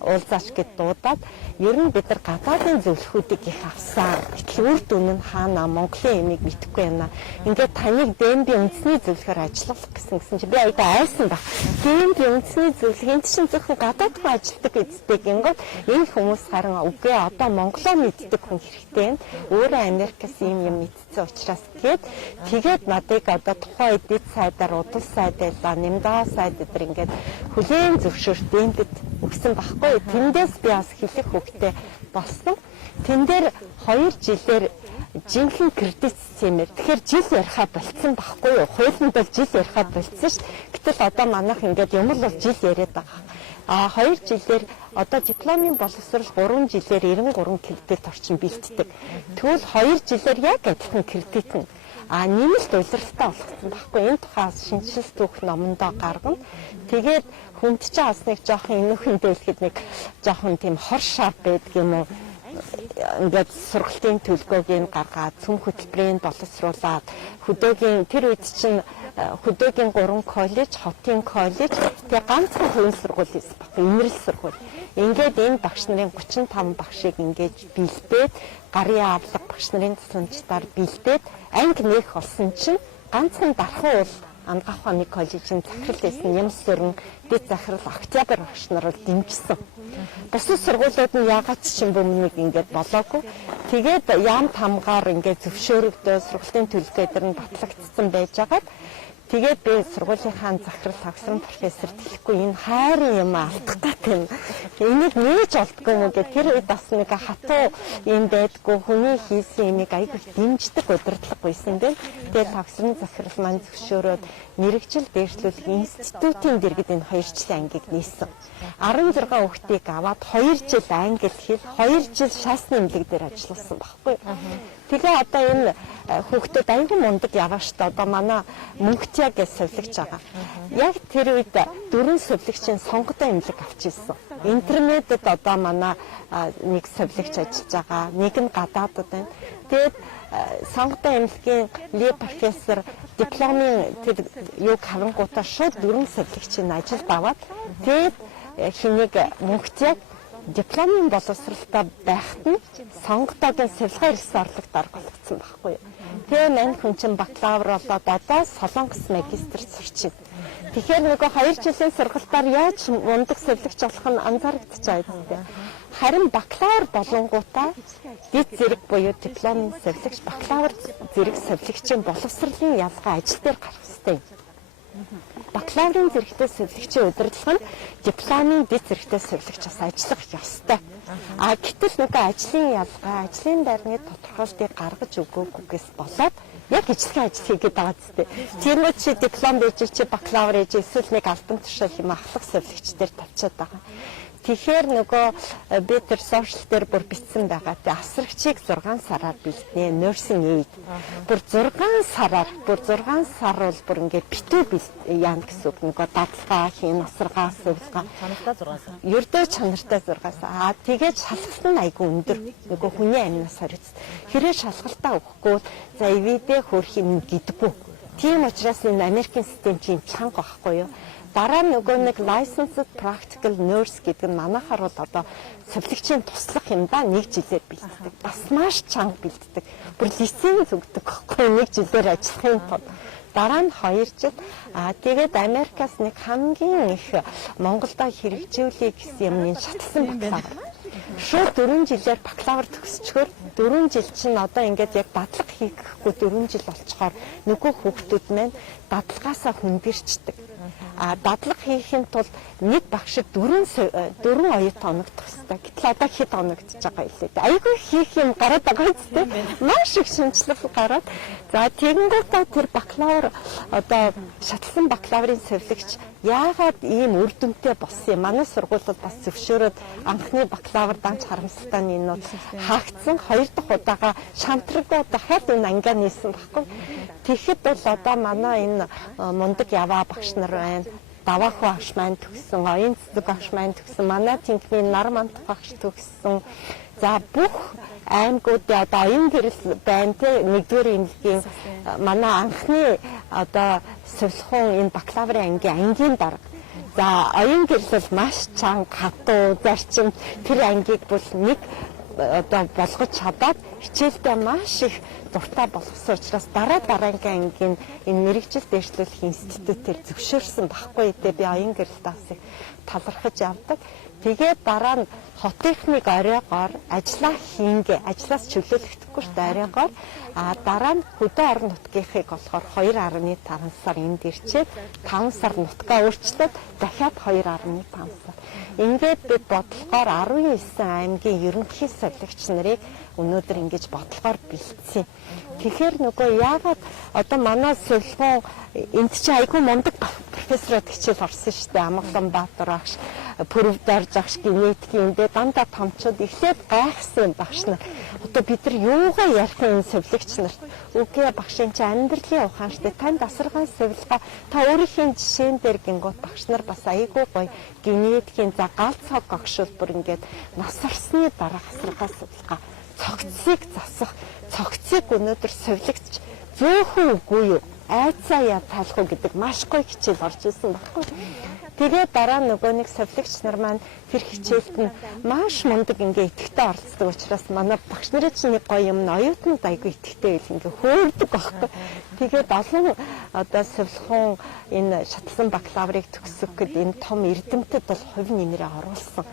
уулзаач гэд дуудаад ер нь бид нар гадаадын зөвлөхүүдийг их авсан. Гэтэл үр дүн нь хаана Монголын энийг мэдэхгүй байна. Ингээд таныг ДМБ үндэсний зөвлөхөөр ажиллах гэсэн чи би айгаа айсан баг. ДМБ үндэсний зөвлөх энэ чинь зөвхөн гадаад хүн ажилтдаг эздэг гингод энэ хүмүүс харин үгүй одоо Монголоо мэддэг хүн хэрэгтэй. Өөрөө Америкаас юм мэдсэн учраас тэгээд надыг одоо тухайн эдит сайдаар удал сайд байлаа, нэмдаа сайд эдэр ингээд хүлээн зөвшөөрт ДМБ-д өгсөн байхгүй. Тэндээс би бас хэлэх хөвгтэй болсон. Тэн дээр 2 жилээр жинхэнэ кредит системээр тэгэхээр жил ярихаа болцсон байхгүй юу? Хуулинд бол жил ярихаа болцсон ш. Гэтэл одоо манайх ингээд юм л бол жил яриад байгаа. 2 жилээр одоо дипломын боловсрол 3 жилээр 93 кредит орчим бэлтдэг. Тэгвэл 2 жилээр яг адилхан кредит нь нэмэлт улиралтай болгосон байхгүй. Энэ тухай шинжилэл түүх номондоо гаргана. Тэгээд хүнд ч бас нэг жоохон энүүхэндээ хэлэхэд нэг жоохон тийм хор шар байдаг юм уу? Ингээд сургалтын төлгөөг гаргаад цөм хөтөлбөрийн боловсруулаад хөдөөгийн тэр үед чинь хөдөөгийн 3 коллеж, хотын коллеж тэгээ ганцхан хувийн сургууль байсан баг. Инрэл сургууль. Ингээд энэ багш нарын 35 багшийг ингээд бэлдээд гарын авлага багш нарын тусламжтаар бэлдээд анги нэх болсон чинь ганцхан дархан уул Ангаах ухааны коллежийн захирал байсан Нямсүрэн дэд захирал Октябрь багш нар бол дэмжсэн. Бусад сургуулиуд нь яагаад ч юм бөмбөг ингээд болоогүй. Тэгээд яам тамгаар ингээд зөвшөөрөгдөө сургалтын төлөвлөгөө дээр нь батлагдсан байж байгаад тэгээд би сургуулийнхаа захирал тагсран профессор хэлэхгүй энэ хайрын юм алдах гэх юм. Энийг нээж олдгүй юм гэх тэр үед бас нэг хатуу юм байдгүй хүний хийсэн юмыг айгүй дэмждэг удирдлага байсан дээ. Тэгээд тагсран захирал маань зөвшөөрөөд мэрэгжил дээшлүүлэх институтын дэргэд энэ 2 жилийн ангийг нээсэн. 16 хүүхдийг аваад 2 жил англи хэл, 2 жил шаасны эмнэлэг дээр ажилласан байхгүй. Тэгээ одоо энэ хүүхдүүд аягүй мундаг яваа штэ. Одоо манай Мөнхтя гэж сувлэгч байгаа. Яг тэр үед 4 сувлэгчийн сонготой эмнэлэг авчихсан. Интернетэд одоо манай нэг совилогч ажиллаж байгаа. Нэг нь гадаадд байна. Тэгээд сонготой эмнэлгийн ли профессор дипломын тэр юг харангуйтаа шууд 4 совилогчийн ажилд аваад тэгээд хэнийг мөнгөцөөг дипломын боловсралтай байхад нь сонготойгийн сэлгээ ирсэн орлогод оролцсон байхгүй юу. Тэгээ мань хүн чинь бакалавр болоод одоо Солонгос магистрт сурч байна. Тэгэхээр нөгөө 2 жилийн сургалтаар яаж мундаг сэлгэж болох нь анзаарэгдэж байгаа юм. Харин бакалавр болонгуудаа дэд зэрэг буюу дипломын сэлгэж бакалавр зэрэг сэлгэгчийн боловсролын ялгаа ажил дээр гарах ёстой юм. Бакалаврын зэрэгтэй сэлгэгчийн удирдлага нь дипломын дэд зэрэгтэй сэлгэгчээс ажиллах ёстой. Гэтэл нөгөө ажлын ялгаа, ажлын байрны тодорхойлтыг гаргаж өгөөгүйгээс болоод яг ижлэхэн ажил хийгээд байгаа зү. Тэрнүүд чи диплом байж чи бакалавр ээж эсвэл нэг албан тушаал юм ахлах сэлгэгчдэр тавьчаад байгаа. Тэгэхээр нөгөө би тэр сошиал дээр бүр бичсэн байгаа. Тэ асрагчийг 6 сараар бэлднэ. Nursing aid. Бүр 6 сар бол бүр ингээд битүү яана гэсэн үг. Нөгөө дадлага, хийн, асаргаа, сувилгаа. Чанартай 6 сар. Ердөө чанартай 6 сар. Тэгээд шалгалт нь айгүй өндөр. Нөгөө хүний амнаас харагдсан. Хэрэг шалгалтаа өгөхгүй за ивэдэ хөрх юм гэдэггүй. Тийм учраас энэ Америкийн систем чинь чанга байхгүй юу? Дараа нөгөө нэг licensed practical nurse гэдэг нь манайхаар бол одоо совилогчийн туслах юм да 1 жилээр бэлддэг. Бас маш чанга бэлддэг. Бүр лиценз өгдөг гэхгүй 1 жилээр ажиллахын тулд. Дараа нь 2 жил. Тэгээд Америкаас нэг хамгийн их Монголдо хэрэгжүүлэх гэсэн юмны шатлсан бакалавр. Шууд 4 жилээр бакалавр төгсчгөр 4 жил чинь одоо ингээд яг дадлага хийхгүй 4 жил болцохоор нөгөө хүүхдүүд маань дадлагаасаа хүндэрчдэг. Дадлага хийхин тулд нэг багшид 4 оюут оногдох хэрэгтэй. Гэтэл одоо хэд оногдож байгаа юм лээ. Айгүй хийх юм гараад байгаа үстэй. Маш их шинжилгээ гараад. За тэгэнгүүтээ тэр бакалавр одоо шатлсан бакалаврын совилогч яагаад ийм үр дүнтэй болсон юм? Манай сургуулиуд бас зөвшөөрөөд анхны бакалавр данч харамсалтай нийнүүд хаагдсан 2 дахь удаага шантрагдаа дахиад энэ ангиа нээсэн баггүй. Тэгэхэд бол одоо манай энэ мундаг яваа багш нар байна. Давааху багш маань төгссөн, оюун цэцэг багш маань төгссөн, манай тэнхмийн нар мантах багш төгссөн. За бүх аймагуудын одоо оюун гэрэл байна те 1-р эмнэлгийн манай анхны одоо сувилахын энэ бакалаврын ангийн дарга. За оюун гэрэл бол маш чанга хатуу зарчим тэр ангийг бол нэг одоо болгож чадаад хичээлдээ маш их дуртай болгосон учраас дараагийн ангийн энэ мэрэгжил дэвшлүүлэх институтээр зөвшөөрсөн байхгүй дээ. Би оюун гэрэлтээс талархаж явдаг. Тэгээд дараа нь хотынхныг оройгоор ажиллаа хийнгээ. Ажлаас чөлөөлөгдөхгүй шүү дээ оройгоор. Дараа нь хөдөө орон нутгийнхыг болохоор 2.5 сар энд ирчээд 5 сар нутгаа өөрчлөөд дахиад 2.5 сар. Ингээд бид бодлогоор 19 аймгийн ерөнхий совилогч нарыг өнөөдөр ингэж бодлогоор бэлдсэн. Тэгэхээр нөгөө яагаад одоо манай сувилгын энд чи айгүй мундаг профессород хичээл орсон шүү дээ. Амгалан Баатар багш, Пүрвдэр багш генетикийн дэ дандаа томчууд эхлээд гайхсан багш нар. Одоо бид нар юугаа ярих энэ совилогч нарт үгүй багшийн чи амьдралын ухаан штэ танд асаргаан сувилгаа та өөрийнхөө жишээн дээр гингууд багш нар бас айгүй гоё генетикийн за галцхог гогшуул бүр ингээд нас орсны дараа асаргаа сувилгаа цогцсыг засах цогцсыг өнөөдөр совилогч зөөхөн үгүй юу айцаа яа таалах уу гэдэг маш гоё хичээл орж ирсэн баггүй. Тэгээд дараа нөгөө нэг совилогч нар маань тэр хичээлд нь маш мундаг ингээ идэвхтэй оролцдог учраас манай багш нарын чинь нэг гоё юм оюутнууд айгүй идэвхтэй байл ингээ хөөрдөг баггүй. Тэгээд олон одоо совилгын энэ шатлсан бакалаврыг төгсөх гэд энэ том эрдэмтэд бол хувь нэмрээ оруулсан.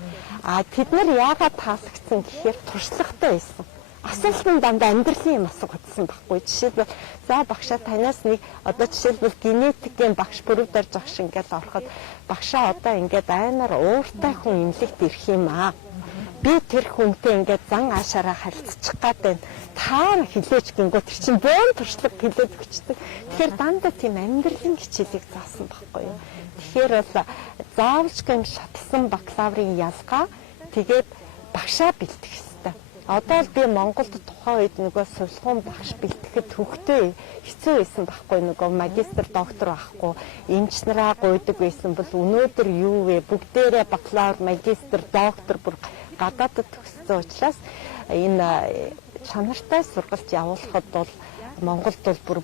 Тэд нар яагаад таалагдсан гэхээр туршлагатай байсан. Асуулт нь дандаа амьдралын юм асуугдсан байхгүй. Жишээлбэл за багшаа танаас нэг одоо жишээлбэл генетикийн багш Пүрвдэр багш ингээд ороход багшаа одоо ингээд аймаар ууртай хүн имлэгт ирэх юм аа. Би тэр хүнтэй ингээд зан аашаараа харилцах гад байна. Та хилээч гингөө тэр чинь бөөн туршлага хилээд өгчдөг. Тэгэхээр дандаа тийм амьдралын хичээлийг заасан байхгүй юу. Тэгэхээр бол заавч гэм шатлсан бакалаврын ялгаа тэгээд багшаа бэлдэх. Одоо л би Монголд тухайн үед нөгөө сургуулийн багш бэлтгэхэд төвхтэй хэцүү байсан байхгүй, нөгөө магистр доктор байхгүй эмч нараа гуйдаг байсан бол өнөөдөр юу вэ? Бүгдээрээ бакалавр, магистр, доктор бүр гадаадд төгссөн учраас энэ чанартай сургалт явуулахад бол Монголд бол бүр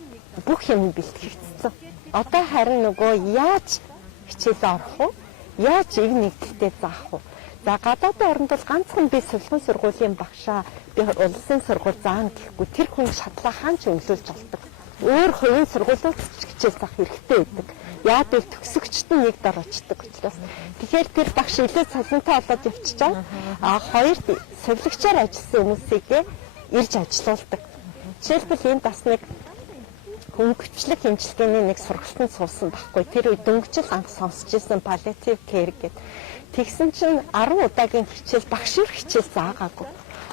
бүх юм бэлтгэгдсэн. Одоо харин нөгөө яаж хичээлээ орох вэ? Яаж ив нэгдэлтэй заах вэ? За гадаадын оронд бол ганцхан би сургуулийн сургуулийн багшаа би улсын сургууль заана гэхгүй тэр хүн шатлаа хаач өнгөлүүлж болдог. Өөр хувийн сургуулиуд ч хичээл заах хэрэгтэй байдаг. Яа гэвэл төгсөгчд нь нэг дор очдог учраас. Тэгэхээр тэр багш илүү цалинтай болоод явчихаа. Хоёр совилогчоор ажилласан хүмүүсийг ирж ажилуулдаг. Жишээлбэл энэ бас нэг хөнгөвчлэг хэмжлэгээний нэг сургалтанд суусан байхгүй. Тэр үед дөнгөжл анх сонсч ирсэн palliative care гэдэг. Тэгсэн чинь 10 удаагийн хичээл багш хичээл заагаагүй.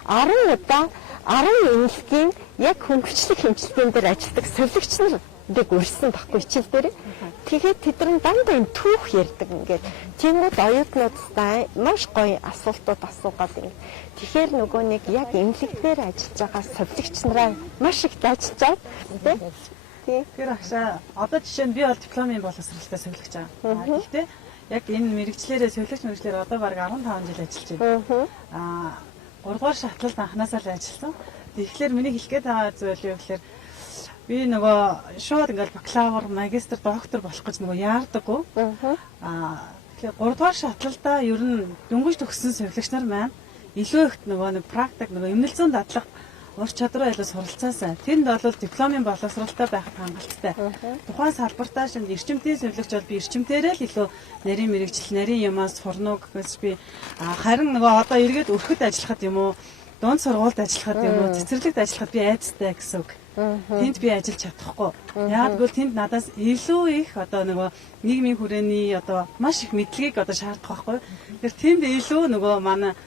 10 удаа 10 эмнэлгийн яг хөнгөвчлэг хэмжлэгийн дээр ажилладаг совилогч нарыг урьсан байхгүй хичээл дээр. Тэгээд тэд нар дандаа юм түүх ярьдаг ингээд. Тэнгүүд оюутнуудтай маш гоё асуултууд асуугаад ингээд. Тэгэхээр нөгөө нэг яг эмнэлгээр ажиллаж байгаа совилогч нараа маш их дажчаад тий. Тэр агшаа одоо жишээ нь би бол дипломын боловсролтой совилогч байгаа. Гэхдээ яг энэ мэрэгчлэрээ совилогч мэрэгчлэр одоо баг 15 жил ажиллаж байна. 3 дугаар шатлалд анханасаа л ажилласан. Тэгэхээр миний хэлэх гээд байгаа зүйл юу гэхээр би нөгөө шууд ингээл бакалавр, магистр, доктор болох гэж нөгөө яардаггүй. Тэгэхээр 3 дугаар шатлалдаа ер нь дөнгөж төгссөн совилогч нар маань илүү их нөгөө нэг практик нөгөө эмнэлзэн дадлах ур чадвараа илүү суралцаасан. Тэнд бол дипломын боловсролтой байхад хангалттай. Тухайн салбартаа шинэ эрчимтэй совилогч бол би эрчимтээрээ л илүү нарийн мэрэгжил, нарийн юмас сурнуу гэхээс би харин нөгөө одоо эргээд өрхөд ажиллахад юм уу, дунд сургуульд ажиллахад юм уу, цэцэрлэгт ажиллахад би айцтай гэсэн үг. Тэнд би ажиллаж чадахгүй. Яг гэвэл тэнд надаас илүү их одоо нөгөө нийгмийн хүрээний одоо маш их мэдлэгийг одоо шаардах байхгүй. Тэгэхээр тэнд илүү нөгөө манай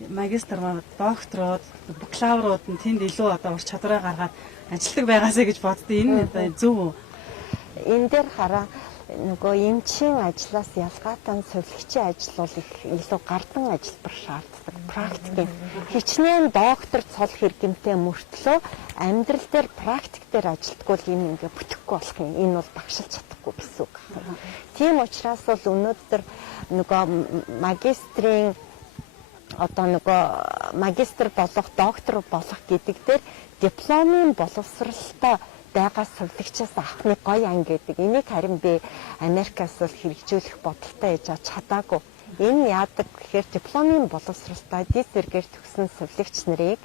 магистр, докторууд, бакалаврууд нь тэнд илүү одоо ур чадвараа гаргаад ажилладаг байгаасаа гэж боддоо. Энэ одоо зөв үү? Энэ дээр хараа нөгөө эмчийн ажлаас ялгаатай совилогчийн ажил бол их илүү гардан ажиллабар шаарддаг. Практик. Хичнээн доктор цол хэрэгэмтэй мөртлөө амьдрал дээр практик дээр ажилтдаг бол энэ ингээ бүтэхгүй болох юм. Энэ бол багшилж чадахгүй гэсэн үг. Тийм учраас бол өнөөдөр нөгөө магистрийн одоо нөгөө магистр болох, доктор болох гэдэг дээр дипломын боловсралтай байгаа совилогчоос авах нэг гоё анги гэдэг. Энийг харин би Америкаас бол хэрэгжүүлэх бодолтой ээж чадаагүй. Энэ яадаг гэхээр дипломын боловсралтай дисэргээр төгссөн совилогч нарыг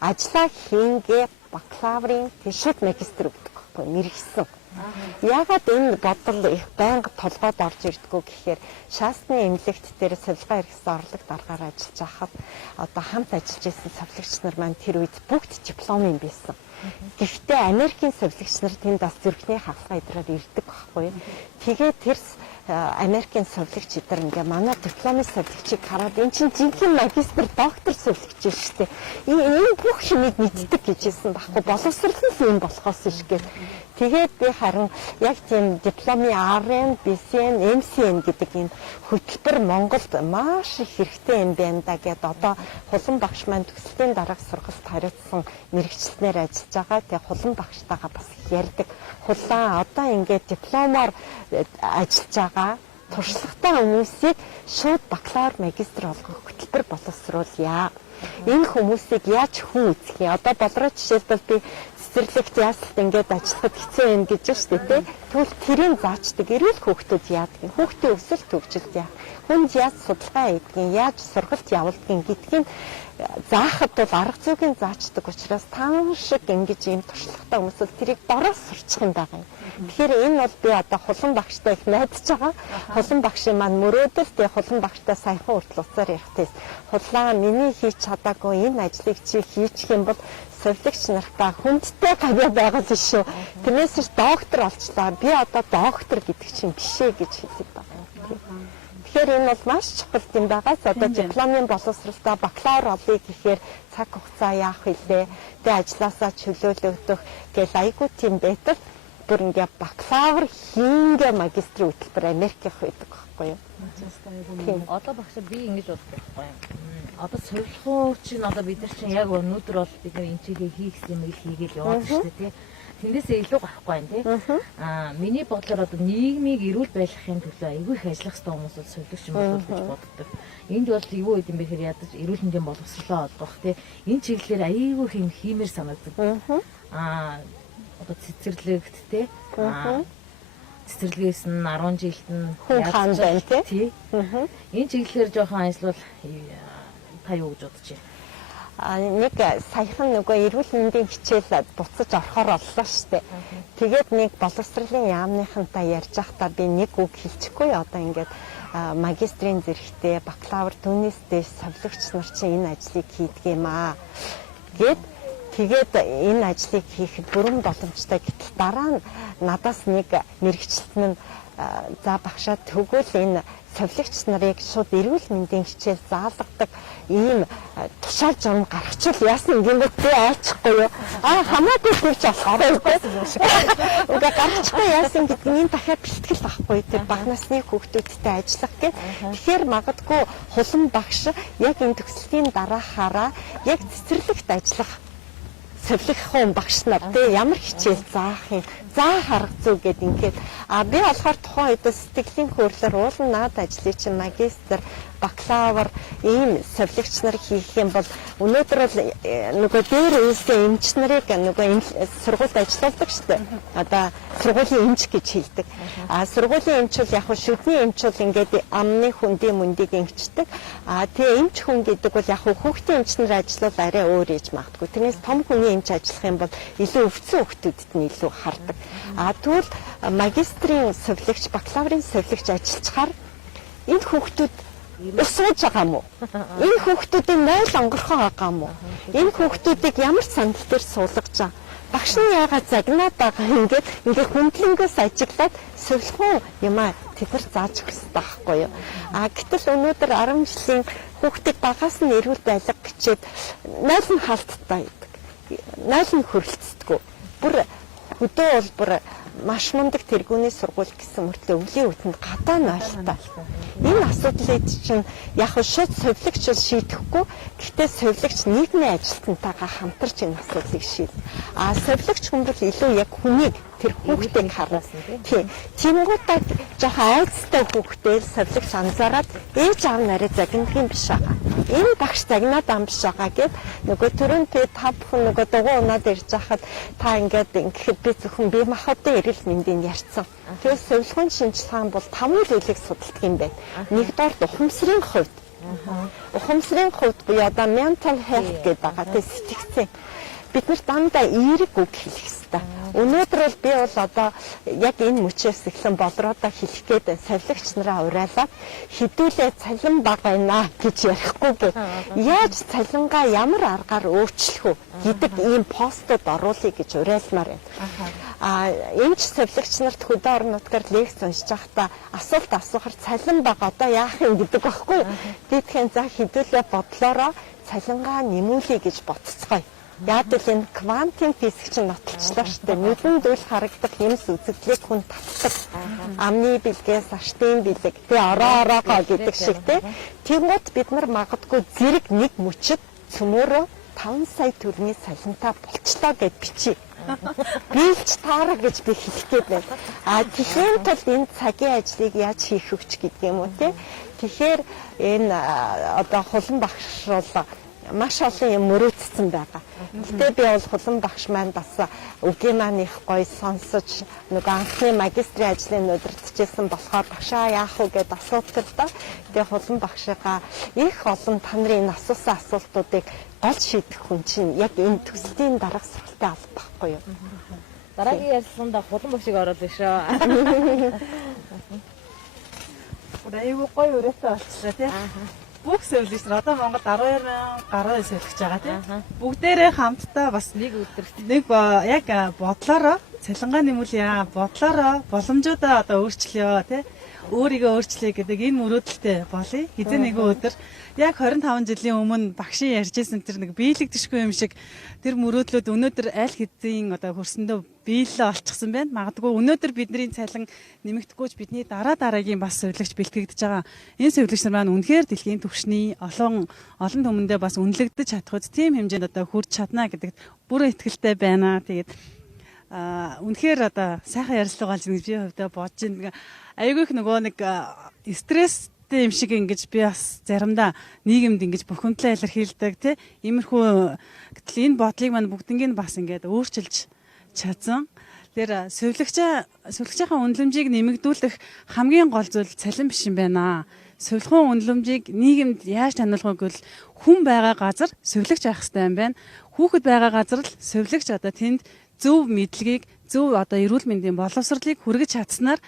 ажлаа хийнгээ бакалаврын шууд магистр өгдөг байхгүй мэргэсэн. Яагаад энэ бодол их байнга толгойд орж ирдгүү гэхээр шаасны эмнэлэгт дээр совилгын хэрэгсэл орлог даргаар ажиллаж байхад одоо хамт ажиллаж исэн совилогч нар маань тэр үед бүгд дипломын байсан. Гэхдээ Америкийн совилогч нар тэнд бас зүрхний хавлага идраар ирдэг байхгүй. Тэгээд тэр Америкийн совилогч идэр ингээ манай дипломын совилогчийг хараад эн чинь жинхэнэ магистр, доктор совилогч шүү дээ. Энэ бүх юмыг мэддэг гэжсэн байхгүй. Боловсрол нь юм болохоос ш гээд. Тэгээд би харин яг тийм дипломын RN, BCN, MCN гэдэг энэ хөтөлбөр Монголд маш их хэрэгтэй юм байна да гэд одоо хулан багш маань төгслийн дараах сургалт хариуцсан мэрэгчлэнээр ажиллаж байгаа. Тэгээ хулан багштайгаа бас ярьдаг. Хулаа одоо ингээд дипломоор ажиллаж байгаа туршлагатай хүмүүсийг шууд бакалавр, магистр олгох хөтөлбөр боловсруулъя. Энэ хүмүүсийг яаж хүн үзэх юм? Одоо болроо жишээлбэл би цэцэрлэгт яаслалт ингээд ажиллахад хэцүү юм гэж шүү дээ. Тэгвэл тэрийг заачдаг. Эрүүл хүүхдүүд яадаг юм? Хүүхдийн өсөлт хөгжилт яах? Хүнд яаж судалгаа хийдгийг, яаж сургалт явуулдгийг гэдгийг заахад бол арга зүйн заачдаг учраас таан шиг ингэж ийм туршлагатай хүмүүс бол тэрийг дороос сурчих юм байгаа юм. Тэгэхээр энэ бол би одоо хулан багштай их найдаж байгаа. Хулан багшийн маань мөрөөдөл тэгээ хулан багштай саяхан хүртэл уцаар ярихтайс хулаа миний хийж чадаагүй энэ ажлыг чи хийчих юм бол совилогч нартай хүндтэй гавьяа байгаа л шүү. Тэрнээс доктор олчлаа. Би одоо доктор гэдэг чинь бишээ гэж хэлдэг байгаа юм. Тэгэхээр энэ бол маш чухал юм байгаас одоо дипломын боловсралтай бакалавр олъё гэхээр цаг хугацаа яах вүлээ. Тэгээ ажилласаа чөлөөлөгдөх гэл айгуу тийм байтал бүр ингээ бакалавр хийнгээ магистрийн хөтөлбөр Америкийнх байдаг байхгүй юу? Одоо багш би ингэж боддог байхгүй юу? одоо сурилгын чинь одоо бид нар чинь яг өнөөдөр бол бид нар энэ чигээ хийх гэсэн юм хийгээл яваад шүү дээ тий. Тэндээсээ илүү гарахгүй байна тий. Миний бодлоор одоо нийгмийг эрүүл байлгахын төлөө айгүй их ажиллах хэрэгтэй хүмүүс бол сувилагч юм болов гэж боддог. Энд бол юу гэдэг юм бэ гэхээр ядаж эрүүл мэндийн боловсролоо олгох тий. Энэ чиглэлээр айгүй хиймээр санагддаг. Одоо цэцэрлэгт тий. Цэцэрлэгээс нь 10 жилд нь хүн хаан байна тий. Энэ чиглэлээр жоохон ажиллавал та юу гэж бодож байна? Нэг саяхан нөгөө эрүүл мэндийн хичээл буцаж орохоор оллоо штэ. Тэгээд нэг боловсролын яамныхантай ярьж байхдаа би нэг үг хэлчихгүй одоо ингээд магистрийн зэрэгтэй бакалавр түүнээс дээш совлогч нар чинь энэ ажлыг хийдэг юм аа. Тэгээд энэ ажлыг хийхэд бүрэн боломжтой. Гэтэл дараа нь надаас нэг мэрэгчлэн нь за багшаа тэгвэл энэ совлогч нарыг шууд эрүүл мэндийн хичээл заалгадаг ийм тушаал журам гаргачихвал яасан юм бэ? Би айчихгүй юу? Хамаагүй төрч болохгүй. Уга гаргачихгүй яасан гэдэг нь дахиад бэлтгэл байхгүй тэр бага насны хүүхдүүдтэй ажиллах гэх. Тэгэхээр магадгүй хулан багш яг энэ төгслийн дараахаараа яг цэцэрлэгт ажиллах совлогхон багш нар тий ямар хичээл заах юм харах зүг гэд ингээд би болохоор тухайн үед сэтгэлийн хөдлөлөөр уулын наад ажлын чинь магистр бакалавр ийм совлогч нар хийх юм бол өнөөдөр бол нөгөө дээр үеийн эмч нарыг нөгөө сургуульд ажилладаг шүү дээ. Одоо сургуулийн эмч гэж хэлдэг. Сургуулийн эмч бол яг шүдний эмч бол ингээд амны хүндийн мөндийг эмчдэг. Тэгээ эмч хүн гэдэг бол яг хүүхдийн эмч нар ажиллавал арай өөр ээж магадгүй. Тэрнээс том хүний эмч ажиллах юм бол илүү өвцөн хүүхдүүдэд нь илүү хардаг. Тэгвэл магистрийн совлогч, бакалаврын совлогч ажиллачаар энэ хүүхдүүд сууж байгаа мó? Энэ хүүхдүүдийн 0 онгорхон байгаа мó? Энэ хүүхдүүдийг ямар сандал дээр суулгаж байгаа? Багш нь яагаад загнаад байгаа ингээд хүндлэнгээс ажиглаад сувилхан юм тэд нар зааж өгөх хэрэгтэй байхгүй юу? Гэтэл өнөөдөр 10 жилийн хүүхдийг багаас нь эрүүл байлга гэчээд 0 нь хаалттай байдаг. 0 нь хөрөлцдөггүй. Бүр хөдөө бол бүр маш мундаг тэргүүний сургууль гэсэн мөртлөө өвлийн үтэнд гадаа нойлтой. Энэ асуудлыг чинь яг шууд совлогч шийдэхгүй. Гэхдээ совлогч нийгмийн ажилтнтайгаа хамтарч энэ асуудлыг шийдэ. Совлогч хүн бол илүү яг хүнийг тэр хүүхдийг харна. Тиймгуудаа жоохон айцтай хүүхдээ совлогч анзаараад ээж аав нарыг загнах юм биш байгаа. Энэ багш загнаад ам биш байгаа гэд нөгөө түрүүн та бүхэн нөгөө дугуй унаад ирж байхад та ингээд би зөвхөн бие махбодын эрүүл мэндийг ярьсан. Тэгээд совилгын шинжилгээ бол 5 зүйлийг судалдаг юм байна. Нэгдүгээр ухамсарын хувьд. Ухамсарын хувьд буюу одоо mental health гэдэг байгаа тийм сэтгцэн. Бид нар дандаа эерэг үг хэлэх хэрэгтэй. Өнөөдөр бол би бол одоо яг энэ мөчөөс эхлэн болроодоо хэлэх гээд совилгч нараа уриалаад хідүүлээ цалин бага байна гэж ярихгүй. Яаж цалингаа ямар аргаар өөрчлөх вэ гэдэг ийм постод оруулъя гэж уриалмаар байна. Эмч совилгч нарт хөдөө орон нутгаар лекц уншиж байхдаа асуулт асуухаар цалин бага одоо яах юм гэдэг байхгүй. Тэгэхин за хідүүлээ бодлороо цалингаа нэмүүлье гэж бодцгоё. Яг л энэ квантын физик чинь нотолчлоо шүү дээ. Нүдэнд үл харагдах юмс үзэгдлийг хүн татдаг. Амны бэлгээс аштын бэлэг, ороогоо гэдэг шиг тэгмэд бид нар магадгүй зэрэг нэг мөчөд цөмөөрөө 5 сая төгрөгийн салентай болчлоо гэд бичиж. Бийлж таарах гэж би хэлэх гээд байна. Тэгэхээр тул энэ цагийн ажлыг яаж хийх вэ гэдэг юм уу те. Тэгэхээр энэ одоо хулан багш бол маш олон юм мөрөөдсөн байгаа. Гэтэ би бол хулан багш маань бас үгийн маань их гоё сонсож нөгөө анхны магистрийн ажлын удирдахжсэн болохоор багшаа яах вэ гэд асуудаг л да. Тэгээ хулан багшигаа их олон та нарын энэ асуусан асуултуудыг гол шийдэх хүн чинь яг энэ төслийн дараах сургалтын алба байхгүй юу? Дараагийн ярилцлаганд хулан багшиг ороод байна шүү. Айгуу гоё өрөөтэй болчихлоо тий. Бүх совилгч нар одоо Монголд 12,000 гаруй совилгч байгаа тийм. Бүгдээрээ хамтдаа бас нэг өдөрт яг бодлороо цалингаа нэмүүлье. Бодлороо боломжуудаа одоо өөрчлөё тий. Өөрийгөө өөрчлөе гэдэг энэ мөрөөдөлтэй болъё. Хэзээ нэгэн өдөр яг 25 жилийн өмнө багшийн ярьжсэн тэр нэг биелэгдэшгүй юм шиг тэр мөрөөдлүүд өнөөдөр аль хэдийн одоо хөрсөндөө биелэлээ олчихсан байна. Магадгүй өнөөдөр бидний цалин нэмэгдэхгүй ч бидний дараагийн бас сувилагч бэлтгэгдэж байгаа. Энэ сувилагч нар маань үнэхээр дэлхийн түвшний олон түмэндээ бас үнэлэгдэж чадах үз тийм хэмжээнд одоо хүрч чадна гэдэгт бүрэн итгэлтэй байна. Тэгээд үнэхээр одоо сайхан ярилцлага болж гэж би хувьдаа бодож байна. Айгүйх нөгөө нэг стресстэй юм шиг ингэж би бас заримдаа нийгэмд ингэж бухимдлаа илэрхийлдэг тий. Иймэрхүү гэтэл энэ бодлыг маань бүгднийг бас ингэж өөрчилж чадсан. Тэр сувилагчийн үнэлэмжийг нэмэгдүүлэх хамгийн гол зүйл цалин биш юм байна. Сувилахын үнэлэмжийг нийгэмд яаж таниулах вэ гэвэл хүн байгаа газар сувилагч байх хэрэгтэй юм байна. Хүүхэд байгаа газар л сувилагч одоо тэнд зөв мэдлэгийг, зөв одоо эрүүл мэндийн боловсролыг хүргэж чадсанаар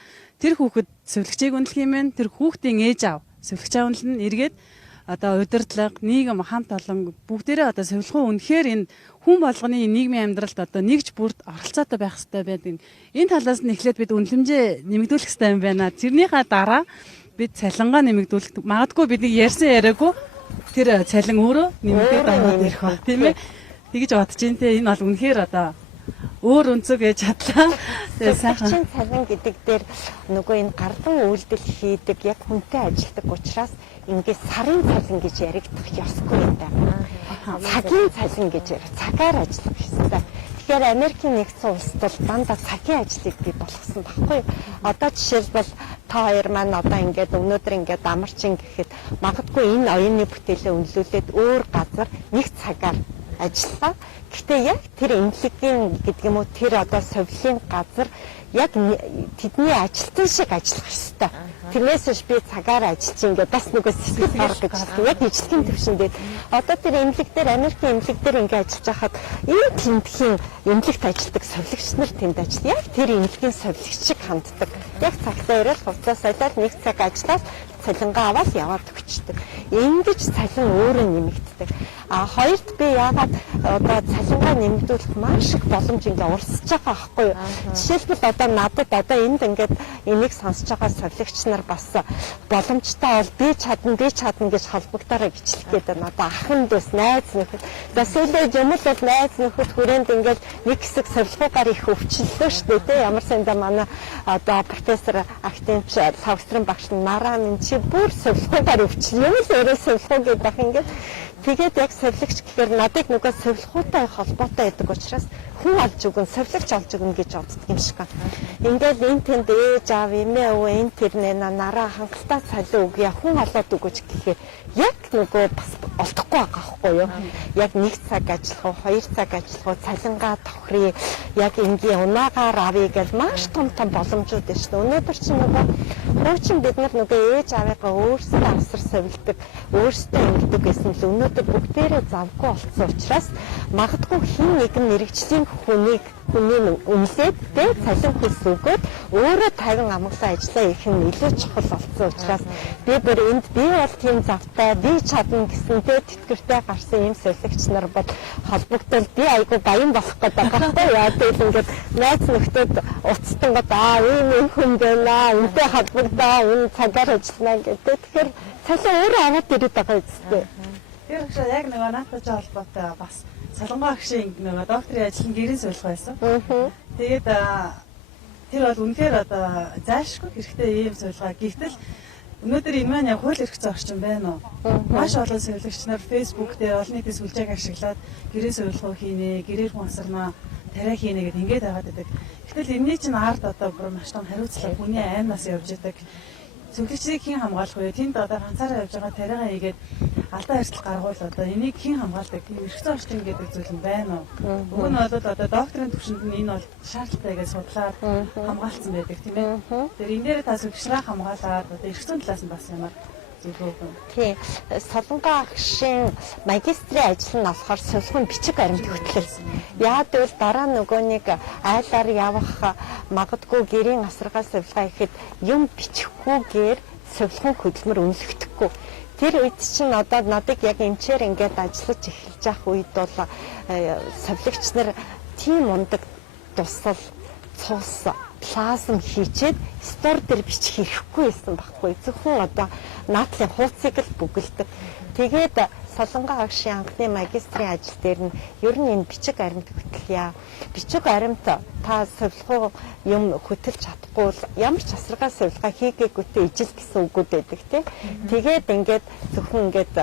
тэр хүүхэд сувилагчийг үнэлэх юм байна. Тэр хүүхдийн ээж аав сувилагчаа үнэлнэ, эргээд одоо удирдлага, нийгэм хамт олон бүгдээрээ одоо сувилахын үнэхээр энэ хүн болгоны нийгмийн амьдралд одоо нэгж бүрд оролцоотой байх хэрэгтэй байдаг. Энэ талаас нь эхлээд бид үнэлэмжээ нэмэгдүүлэх хэрэгтэй юм байна. Тэрнийхээ дараа бид цалингаа нэмэгдүүлэх магадгүй бидний ярьсан яриаггүй тэр цалин өөрөө нэмэгдээд ороод ирэх ба тийм ээ. Тэгж бодож ин тэ энэ бол үнэхээр одоо өөр өнцөг гэж чадлаа. Тэгээ сайхан цалин гэдэг дээр нөгөө энэ гардан үйлдэл хийдэг яг хүнтэй ажилладаг учраас ингээд сарын цалин гэж яригдах ёсгүй юм байна. Цагийн цалин гэж цагаар ажиллах хэрэгтэй. Тэгэхээр Америкийн нэгдсэн улсд бол дандаа цагийн ажлыг бий болгосон баггүй. Одоо жишээлбэл та хоёр маань одоо ингээд өнөөдөр ингээд амарчин гэхэд магадгүй энэ оюуны бүтээлээ үнэлүүлээд өөр газар нэг цагаар ажиллаа. Гэхдээ яг тэр эмнэлгийн гэдэг юм уу тэр одоо совлын газар яг тэдний ажилтан шиг ажиллах ёстой. Тэрнээс биш би цагаар ажиллаж ингээд бас нөгөө сэтгэл гарах гэж байна. Яг ижлэгийн төвшөндөө одоо тэр эмнэлэг дээр Америкийн эмнэлэг дээр ингээд ажиллаж хахад энэ тэмдгийн эмнэлэгт ажилладаг совлогч нар тэнд ажил. Яг тэр эмнэлгийн совлогч шиг ханддаг. Яг цагтаа ирэл хувцас солиод нэг цаг ажиллаад цалингаа аваад яваад өгчдөг. Ингэж цалин өөрөө нэмэгддэг. Хоёрд би яагаад одоо цалингаа нэмэгдүүлэх маш их боломж ингээ урсж байгаа байхгүй юу? Жишээлбэл одоо надад одоо энд ингээд энийг сонсож байгаа совлогч нар бас боломжтой бол би чадна гэж холбогдорой бичлэх гэдэг байна. Одоо ахын дэс найз нөхөд. Тэсэлээ юм л бол найз нөхөд хүрээнд ингээд нэг хэсэг совлогоор их өвчлөлөө шүү дээ. Ямар санда манай одоо профессор Актемч Савстрын багш нараа минь чи бүр совлогоор өвчлөө. Юм л өөрөө совлого гэдэг ингээд тэгээд яг совлогч гэхээр надыг нөгөө совлоготой холбоотой байдаг учраас хүн олж өгөн, совлогч олж өгнө гэж боддог юм шиг байна. Ингээд энэ тэнд ээж аав, эмээ өвөө энэ тэрнээ нараа хангалттай цалин өгье, хүн олоод өгөөч гэхээр яг нөгөө бас олдохгүй байгаа байхгүй юу? Яг 1 цаг ажиллах уу, 2 цаг ажиллах уу, цалингаа тохирё, яг энгийн унаагаар авъя гэж маш том боломжууд байна шүү дээ. Өнөөдөр чинь нөгөө хуучин бид нар нөгөө ээж аавыгаа өөрсдөө авсар совилдог, өөрсдөө ингэдэг гэсэн л өнөөдөр бүгдээрээ завгүй болсон учраас магадгүй хин нэгэн мэрэгчлийн хүний үнэлээд тэ цалин хөлс өгөөд өөрөө 50 амгалан ажиллаа их нь илүү чухал болсон учраас би бүр энд би бол тийм завтай би чадна гэсэн тэ тэтгэвртэй гарсан юм совилогч нар бол холбогдол би айгу баян болох гэдэг байхгүй яа тэгэл ингээд найз нөхдөд уцтангууд ийм хүн байна энтэй холбогдоо энэ цагаар ажиллана гэдэг тэгэхээр цалин өөрөө аваад ирээд байгаа үстэй. Тэр учраас яг нөгөө наадтай холбоотой бас Солонгоо агшийн нөгөө докторийн ажил нь гэрийн суулгах байсан. Тэгээд тэр бол үнэхээр одоо заашгүй хэрэгтэй ийм суулгаа. Гэвтэл өнөөдөр энэ маань яг хууль эрх зүйн орчин байна уу? Маш олон сувилагч нар Facebook дээр олон нийтийн сүлжээг ашиглаад гэрийн суулгах хийнэ, гэрээр хүн асарнаа, тариа хийнэ гэдээ ингээд байгаад байдаг. Гэвтэл энэний чинь ард одоо бүр маш том хариуцлага хүний аймнаас явж байдаг. Сувилагчийг хэн хамгаалах вэ? Тэнд одоо ганцаараа явж байгаа тариагаа хийгээд алдаа хэрцэл гаргуул одоо энийг хэн хамгаалдаг? Тийм эрх зүйн орчин гэдэг зүйл нь байна уу? Уг нь бол одоо докторийн түвшинд нь энэ бол шаардлагатай гэж судлаад хамгаалсан байдаг тийм ээ. Тэр энэ дээр та сувилагчраа хамгаалаад одоо эрх зүйн талаас нь бас ямар тий. Солонгоо агшийн магистрийн ажил нь болохоор сувилгын бичиг баримт хөтлөл. Яад бол дараа нөгөө нэг айлаар явах магадгүй гэрийн асаргаа сувилгаа ихэд юм бичихгүйгээр сувилгын хөдөлмөр үнэлэгдэхгүй. Тэр үед чинь одоо надад яг эмчээр ингээд ажиллаж эхэлж явах үед бол сувилагч нар тийм ундаг тусал цус плазм хийчээд стор дээр бичих хэрэггүй байсан байхгүй. Зөвхөн одоо наадлын хуудсыг л бүгэлдэг. Тэгээд Солонгоо агшийн анхны магистрийн ажил дээр нь ер нь энэ бичиг баримт хөтлөе. Бичиг баримт та сувилгуу юм хөтөлж чадахгүй бол ямар ч асаргаа сувилгаа хийгээгүйтэй ижил гэсэн үгүүд байдаг тий. Тэгээд ингээд зөвхөн ингээд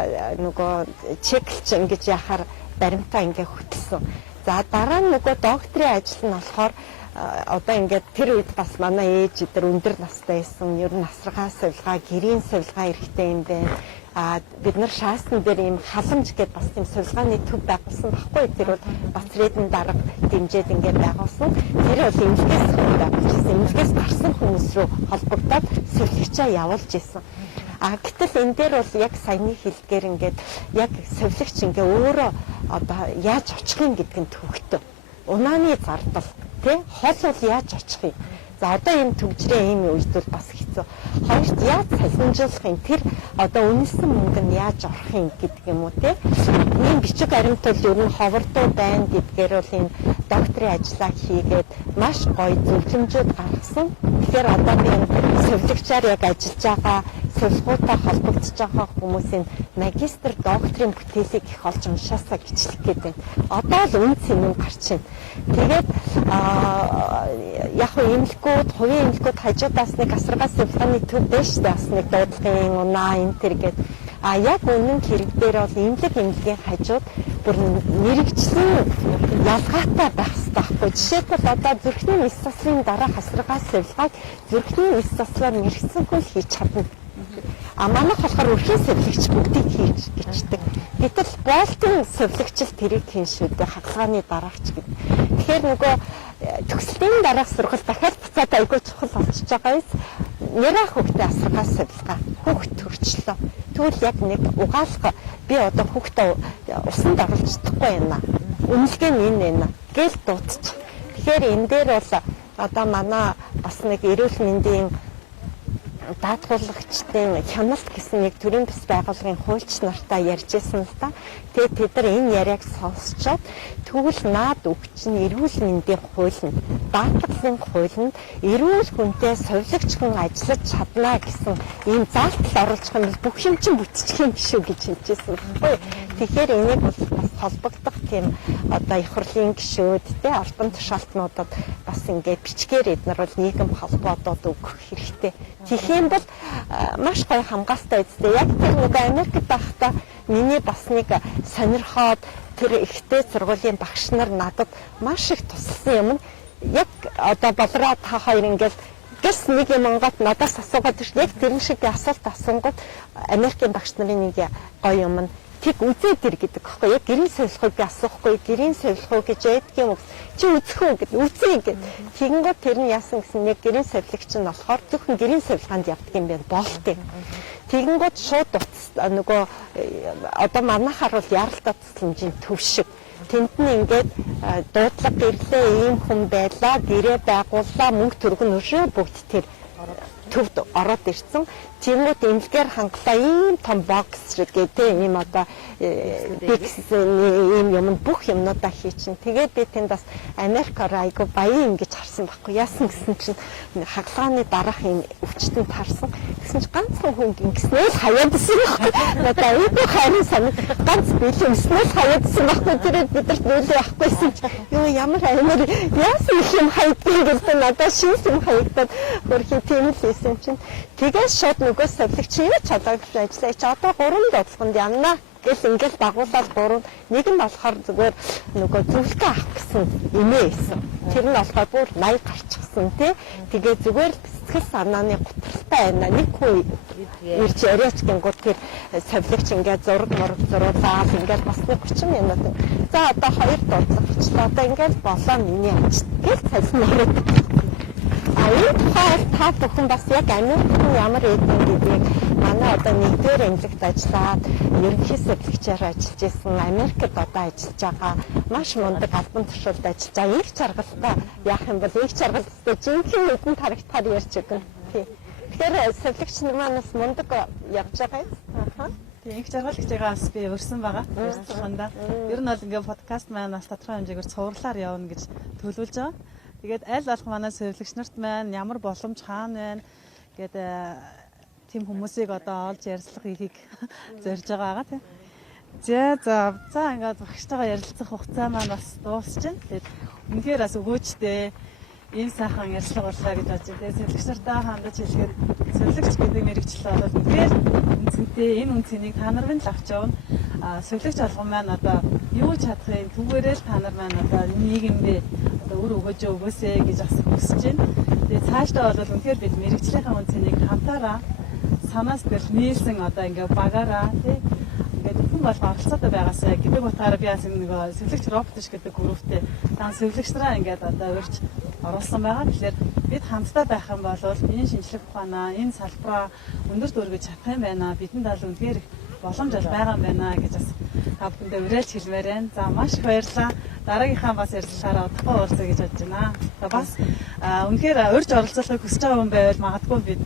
нөгөө чеклж ингэж яхаар баримтаа ингээд хөтөлсөн. За дараа нь нөгөө докторийн ажил нь болохоор одоо ингээд тэр үед бас манай ээж өдр өндөр настай байсан. Ер нь асаргаа сувилгаа, гэрийн сувилгаа эрэхтэй юм байна. Бид нар шаасан дээр ийм халамж гэдээ бас тийм сувилгааны төв байгуулсан баггүй. Тэр бол Батрэдэн дарга дэмжиж ингээд байгуулсан. Тэр бол эмнэлгээс байгуулсан. Эмнэлгээс гарсан хүмүүс рүү холбогдоод сувилагчаа явуулж исэн. Гэтэл энэ дээр бол яг саяны хэлдгээр ингээд яг сувилагч ингээ өөрөө одоо яаж очих юм гэдг нь төвөгтэй. Унааны зардал тий хол бол яаж очих юм. За одоо энэ төгжрээ ийм үед бол бас хэцүү. Хоёрт яаж салхинжуулах юм тэр одоо үнэлсэн мөнгө нь яаж орох юм гэдэг юм уу тий. Ийм бичиг баримт бол ер нь ховордуу байна гэдгээр бол энэ докторийн ажлаа хийгээд маш гоё зөвлөмжүүд гаргасан. Тэгэхээр одоо би энэ сувилагчаар яг ажиллаж байгаа сувилгуутай холбогдож байгаа хүмүүсийн магистр докторийн бүтээлийг их олж уншаасаа гिचлэх гэдэг. Одоо л үн цэнэм гарч байна. Тэгээд яг эмнэлгүүд, хувийн эмнэлгүүд хажуудаас нэг асаргаа сувилгааны төв дэш бас нэг дуудлагын унаа энэ төр гээд яг үнэн хэрэг дээр бол эмнэлгийн хажууд бүр мэрэгчлэн ялгаатай байх хэрэгтэй байхгүй. Жишээлбэл одоо зүрхний нис заслын дараа асаргаа сувилгааг зүрхний нис заслаар мэрэгсэн хүн хийж чадна. Манайх болохоор өрхийн сувилагч бүгдийг хийж гिचдэг. Гэтэл болтын сувилагч л тэрийг хийн шүү дээ. Хагалгааны дараагч гэдэг. Тэгэхээр нөгөө төгслийн дараах сургалт дахиад буцаад айгүй чухал болчихж байгаа юм. Нэраа хүүхдээ асаргаа сувилгаа. Хүүхд төрчлөө. Тэгвэл яг нэг угаалга би одоо хүүхдээ усанд оруулж чадахгүй байна. Үнэлгээ нь энэ байна. Гэл дуудчих. Тэгэхээр энэ дээр бол одоо манай бас нэг эрүүл мэндийн даатгуулагчдын хяналт гэсэн нэг төрийн бас байгууллагын хуульч нартай ярьжсэн л да. Тэгээд тэд нар энэ яриаг сонсчоод тэгвэл наад өгч нь эрүүл мэндийн хууль нь даатгалын хууль нь эрүүл хүнтэй сувилагч хүн ажиллаж чадна гэсэн ийм заалтал оруулах юм бол бүх юм чинь бүтчих юм шүү гэж хэлжсэн байхгүй. Тэгэхээр энийг бас холбогдох тийм одоо их хурлын гишүүд те албан тушаалтнуудад бас ингээд бичгээр эднэр бол нийгэм холбоодод өгөх хэрэгтэй. Тийм бол маш гоё хамгаалтай үстэй. Яг тэр нэг Америкт байхдаа миний бас нэг сонирхоод тэр ихтэй сургуулийн багш нар надад маш их тусалсан юм. Яг одоо болроо та хоёр ингээд гэс нэг юм онгод надаас асуугаад тийм яг тэр шиг асуулт асуунгууд Америкийн багш нарын нэг гоё юм нь тэг үзээ тэр гэдэг байхгүй яг гэрийн сувилгыг би асуухгүй гэрийн сувилгыг гэж яддаг юм чи үзэх үү гэдэг үзье гэдэг тэгэнгүүт тэр нь яасан гэсэн нэг гэрийн сувилагч нь болохоор зөвхөн гэрийн сувилгаанд явдаг юм байна болтыг тэгэнгүүт шууд нөгөө одоо манайхаар бол яралтай тусламжийн төв шиг тэнд нь ингээд дуудлага ирлээ ийм хүн байлаа гэрээ байгууллаа мөнгө төргөн өшөө бүгд тэр төвд ороод ирсэн. Тиймүүд эмнэлгээр хангалаа ийм том бокс гэдэг ийм одоо ийм юм бүх юмнуудаа хийчин. Тэгээд би тэнд бас Америкаар айгу баян ингэж харсан байхгүй. Яасан гэсэн чинь хагалгааны дараах юм өвчтөнд харсан. Гэсэн чинь ганцхан хүн ингэснээр хаяадсан байхгүй. Одоо айгу хайрын санаа ганц бэлэмснээр хаяадсан байхгүй. Тэгээд бидэрт нөлөө авахгүйсэн чинь ёо ямар амар яасан юм хайдгийг гэдэг надад шийс юм хаягдаад хөрхи тийм л байсан чинь тэгээс шууд нөгөө сувилагч юу ч чадаагүй ажиллаач одоо 3 бодлогонд явна гэл ингээл дагуулаад 3 нэг нь болохоор зүгээр нөгөө зөвлөгөө авах гэсэн имээ хийсэн. Тэр нь болохоор бүр 80 гарчихсан тий. Тэгээ зүгээр сэтгэл санааны готролтой байна. Нэг хүн ирж яриач гингууд тэр сувилагч ингээд зураг зуруулаад ингээд бас 30 минут. За одоо 2 дуудлага одоо ингээд болоо миний ажил гэл цалин энэ тухай та бүхэн бас яг Америкт ямар эдэн гэдгийг манай одоо нэгдүгээр эмнэлэгт ажиллаад ерөнхий сувилагчаар ажиллаж исэн Америкт одоо ажиллаж байгаа маш мундаг албан тушаалд ажиллаж байгаа их жаргалтай яах юм бол их жаргалтай жинхэнэ үдэн тарагтахаар ярьж өгнө. Тэгэхээр сувилагч нар манаас мундаг явж байгаа юм. Тийм их жаргалагчаас би өрсөн байгаа. Өрсөлдөндөө. Ер нь бол ингээ подкаст маань бас тодорхой хэмжээгээр цувралаар явна гэж төлөвлөж байгаа. Тэгээд аль болох манай сувилагч нарт маань ямар боломж хаана байна гэдэг тийм хүмүүсийг одоо олж ярилцлага хийхийг зорж байгаа тийм. За ингээд багштайгаа ярилцах хугацаа маань бас дуусч байна. Тэгээд үнэхээр бас өгөөжтэй ийм сайхан ярилцлага боллоо гэж бодож байна. Сувилагч нартаа хандаж хэлэхэд сувилагч гэдэг мэргэжил бол үнэхээр үнцэнтэй. Энэ үнцнийг та нар минь л авч явна. Сувилагч болгон маань одоо юу чадахын түүгээрээ л та нар маань одоо нийгэмдээ одоо үр өгөөсэй гэж бас хүсэж байна. Тэгээд цаашдаа бол үнэхээр бид мэргэжлийнхаа үнцнийг хамтаараа санаа сэтгэл нийлсэн одоо ингээ багаараа тий ингээд хүн болго оролцоотой байгаасаа гэдэг утгаараа би бас нэг сувилагч роботш гэдэг групптэй дан сувилагчраа ингээд одоо урьж оруулсан байгаа. Тэгэхээр бид хамтдаа байх юм бол энэ шинжлэх ухаанаа энэ салбараа өндөр дөргөж чадах юм байна. Бидний тал үнэхээр боломж байгаа юм байна гэж бас та бүхэндээ уриалж хэлмээр байна. За маш их баярлалаа. Дараагийнхаа бас ярилцлагаараа удахгүй уулзъя гэж бодож байна. За бас үнэхээр урьж оролцохыг хүсэж байгаа хүн байвал магадгүй бид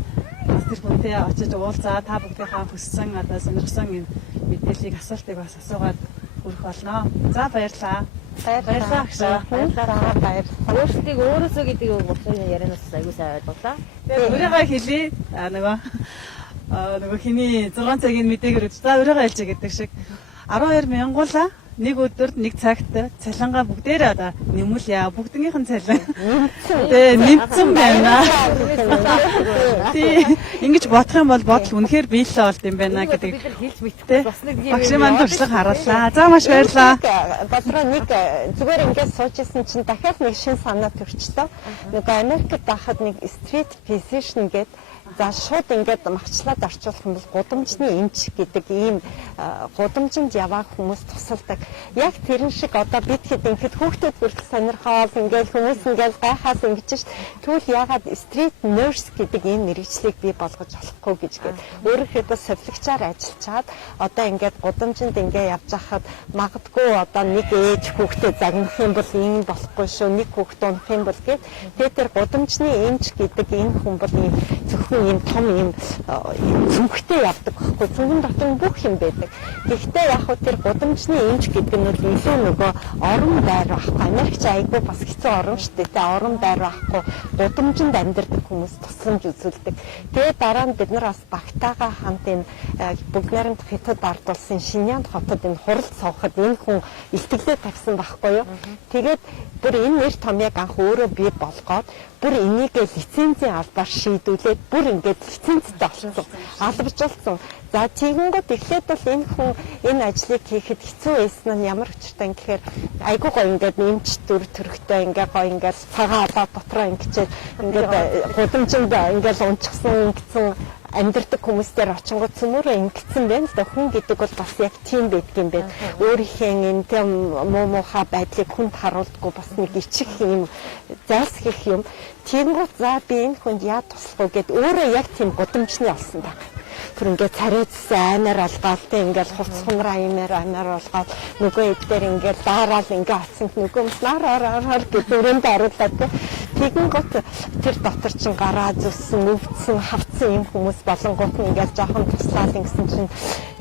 бас тэр хүнтэй очиж уулзаа та бүхнийхээ хүссэн одоо сонирхсан энэ мэдээллийг асуултыг бас асуугаад хүрэх болно. За баярлалаа. Баярлалаа. Баярлалаа. Өөрсдийг өөрөөсөө гэдэг утгыг ярианаас аягүй сайн ойлголаа. Тэгээд өөрийгөө хэлье. Нөгөө хиний 6 цагийн мэдээгээр за өөрийгөө хэлж гэдэг шиг 12 мянгуулаа нэг өдөрт нэг цагт цалингаа бүгдээрээ одоо нэмүүлье. Бүгднийх нь цалин. Тэгээ нэмсэн байна. Тий. Ингэж бодох юм бол бодол үнэхээр биелэлээ болд юм байна гэдэг. Бид нар хэлж мэдхгүй бас нэг юм. Багш маань туршлага харууллаа. За маш баярлалаа. Бодроо нэг зүгээр ингээд суужсэн чинь дахиад нэг шин санаа төрчлөө. Нөгөө Америкт байхад нэг street physician гэдэг за шууд ингээд магчлаад орчуулах юм бол гудамжны эмч гэдэг ийм гудамжинд яваа хүмүүс тусалдаг. Яг тэрэн шиг одоо бид хэд ингээд хүүхдүүд бүртэл сонирхоод ингээд хүмүүс ингээд гайхаас ингэж ш. Тэгвэл ягаад street nurse гэдэг ийм мэргэжлийг бий болгож болохгүй гэж гээд өөрөөхөө сувилагчаар ажиллаад одоо ингээд гудамжинд ингээд явж хахад магадгүй одоо нэг ээж хүүхдээ загнах юм бол ийм болохгүй шүү. Нэг хүүхдээ унах юм бол гээд тэр гудамжны эмч гэдэг энэ хүн бол ийм зөвхөн ийм том ийм зүнхтэй явдаг байхгүй. Зүнхэн дотор бүх юм байдаг. Гэхдээ яг хөө тэр гудамжны эмч гэдэг нь бол илүү нөгөө орон байр байхгүй. Америкч айгүй бас хэцүү орон шүү дээ. Орон байр байхгүй. Гудамжинд амьдардаг хүмүүс тусламж үзүүлдэг. Тэгээ дараа нь бид нар бас багтаага хамт энэ бүгд найрамд хятад ардуулсан Шиньянд хотод энэ хуралд сувахад энэ хүн илтгэлээ тавьсан байхгүй юу. Тэгээд бүр энэ нэр томьёог анх өөрөө бий болгоод бүр энийг лицензийн албаар шийдүүлээд бүр ингээд лицензтэй болсон. Албажуулсан. За тэгэнгүүт эхлээд бол энэ хүн энэ ажлыг хийхэд хэцүү байсан нь ямар учиртай гэхээр айгүй гоё ингээд нэмч дүр төрхтэй ингээд гоё ингээд цагаан алаа дотроо ингээд гудамжинд ингээд унчсан ингэсэн амьдардаг хүмүүстээр очингууд цөмөрөө ингэсэн байна л да. Хүн гэдэг бол бас яг тийм байдаг юм байна. Өөрийнхөө энэ тийм муухай байдлыг хүнд харуулдаггүй бас нэг ичих юм зайлсхийх юм. Тэнгуут за би энэ хүнд яа туслах вэ гэд өөрөө яг тийм гудамжны олсон баг. Тэр ингээд царайцсан аймаар алгаал тэ ингээд хувц хумраа аймаар алгаал нөгөө эдгээр ингээд daarаал ингээд атсанд нөгөө юмс нараар гэдэг харууллаа тэ. Тэгэнгүүт тэр дотор чин гараа зүссэн, өвдсөн, хавцсан юм хүмүүс болонгууд нь ингээд жоохон туслаад ингэсэн чинь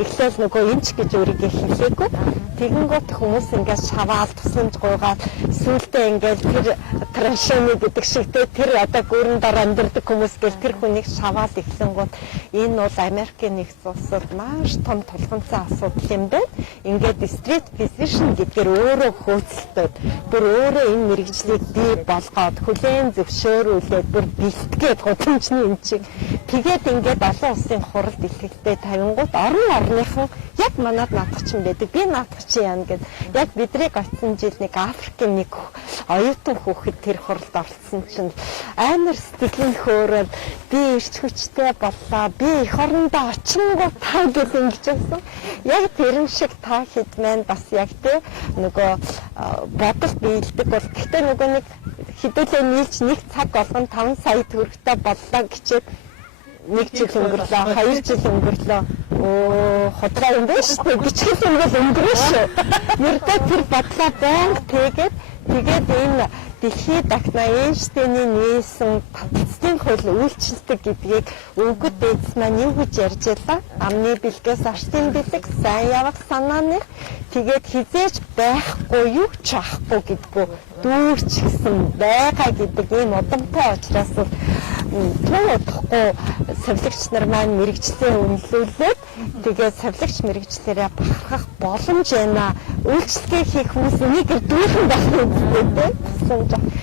эхлээл нөгөө эмч гэж өөрийгөө хэлээгүй. Тэгэнгүүт хүмүүс ингээд шаваал тусламж гуйгаад сүултээ ингээд тэр траншны гэдэг шиг тэр одоо гүрэн дор амьдардаг хүмүүс гэл тэр хүнийг шаваал эхлэнгүүт энэ бол Америкийн нэгдсэн улсад маш том тулгымцсан асуудал юм байна. Ингээд street physician гэдгээр өөрөө хөөцөлтөд бүр өөрөө энэ мэргэжлийг бий болгоод хүлээн зөвшөөрүүлээд бүр бэлтгээд гудамжны эмчийг тэгээд ингээд олон улсын хуралд илтгэхдээ тавингууд орныхон яг манад наадах чинь байдаг. Би наадах чи яана гэд яг бидрийг очсон жил нэг Африкийн нэг оюутан хүүхэд тэр хуралд оролцсон чинь амар сэтгэлийн хөөрөөр би ирч хүчтэй боллоо. Би эх орондоо очингуу таа гэж ингэж байсан. Яг тэрэн шиг та хэд маань бас яг тэ нөгөө бодол биелдэг бол гэхдээ нөгөө нэг хэдүүлээ нийлж нэг цаг болгон 5 сая төгрөгтэй боллоо гэчээд 1 жил өнгөрлөө, 2 жил өнгөрлөө. Ходроо юм биш үү? Бичсэн юм бол өнгөрөө шүү. Ердөө тэр бодлоо байнг тэгээд Тэгээд энэ дэлхийд дахна Эйнштейний нээсэн татцын хууль үйлчлдэг гэдгийг өвгөд дээдс маань юу гэж ярьж байлаа? Амны бэлгээс артын бэлэг, сайн явах санааны тэгээд хизээж байхгүй юу ч ахгүй гэдгүү дүүрч гисэн байгаа гэдэг ийм удамтай учраас тун удахгүй сувилагч нар маань мэрэгчлээ үнэлүүлээд тэгээд сувилагч мэрэгчлэрээ бахархах боломж байна. Үйлчлэгээ хийх хүмүүс энийг дүүрэн байх үстэй.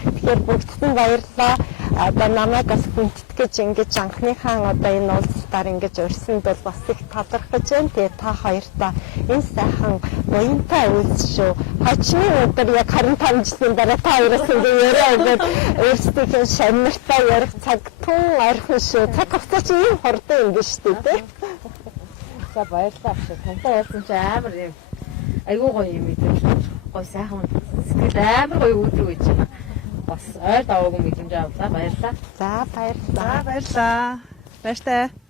Тэгэхээр бүгдд нь баярлалаа. Одоо намайг бас хүндэтгэж ингэж анхныхаа одоо энэ уулзалтаар ингэж урьсанд бол бас их талархаж байна. Тэгээ та хоёртаа энэ сайхан буянтай үйлс шүү. Хожны өдөр яг 25 жилийн дараа та хоёроос ингэ яриад өөрсдийнхээ шамнартаа ярих цаг тун ойрхон шүү. Цаг хугацаа чи ийм хурдан ингэ шүү дээ. За баярлалаа шүү. Тантай уулзсан чи амар юм. Айгуу гоё юм мэдээж. Гоё сайхан сэтгэл амар гоё өдөр гэж байна. Бас ойр даваагүй мэдрэмж авлаа. Баярлалаа. За баярлалаа. Баярлалаа. Баяртай.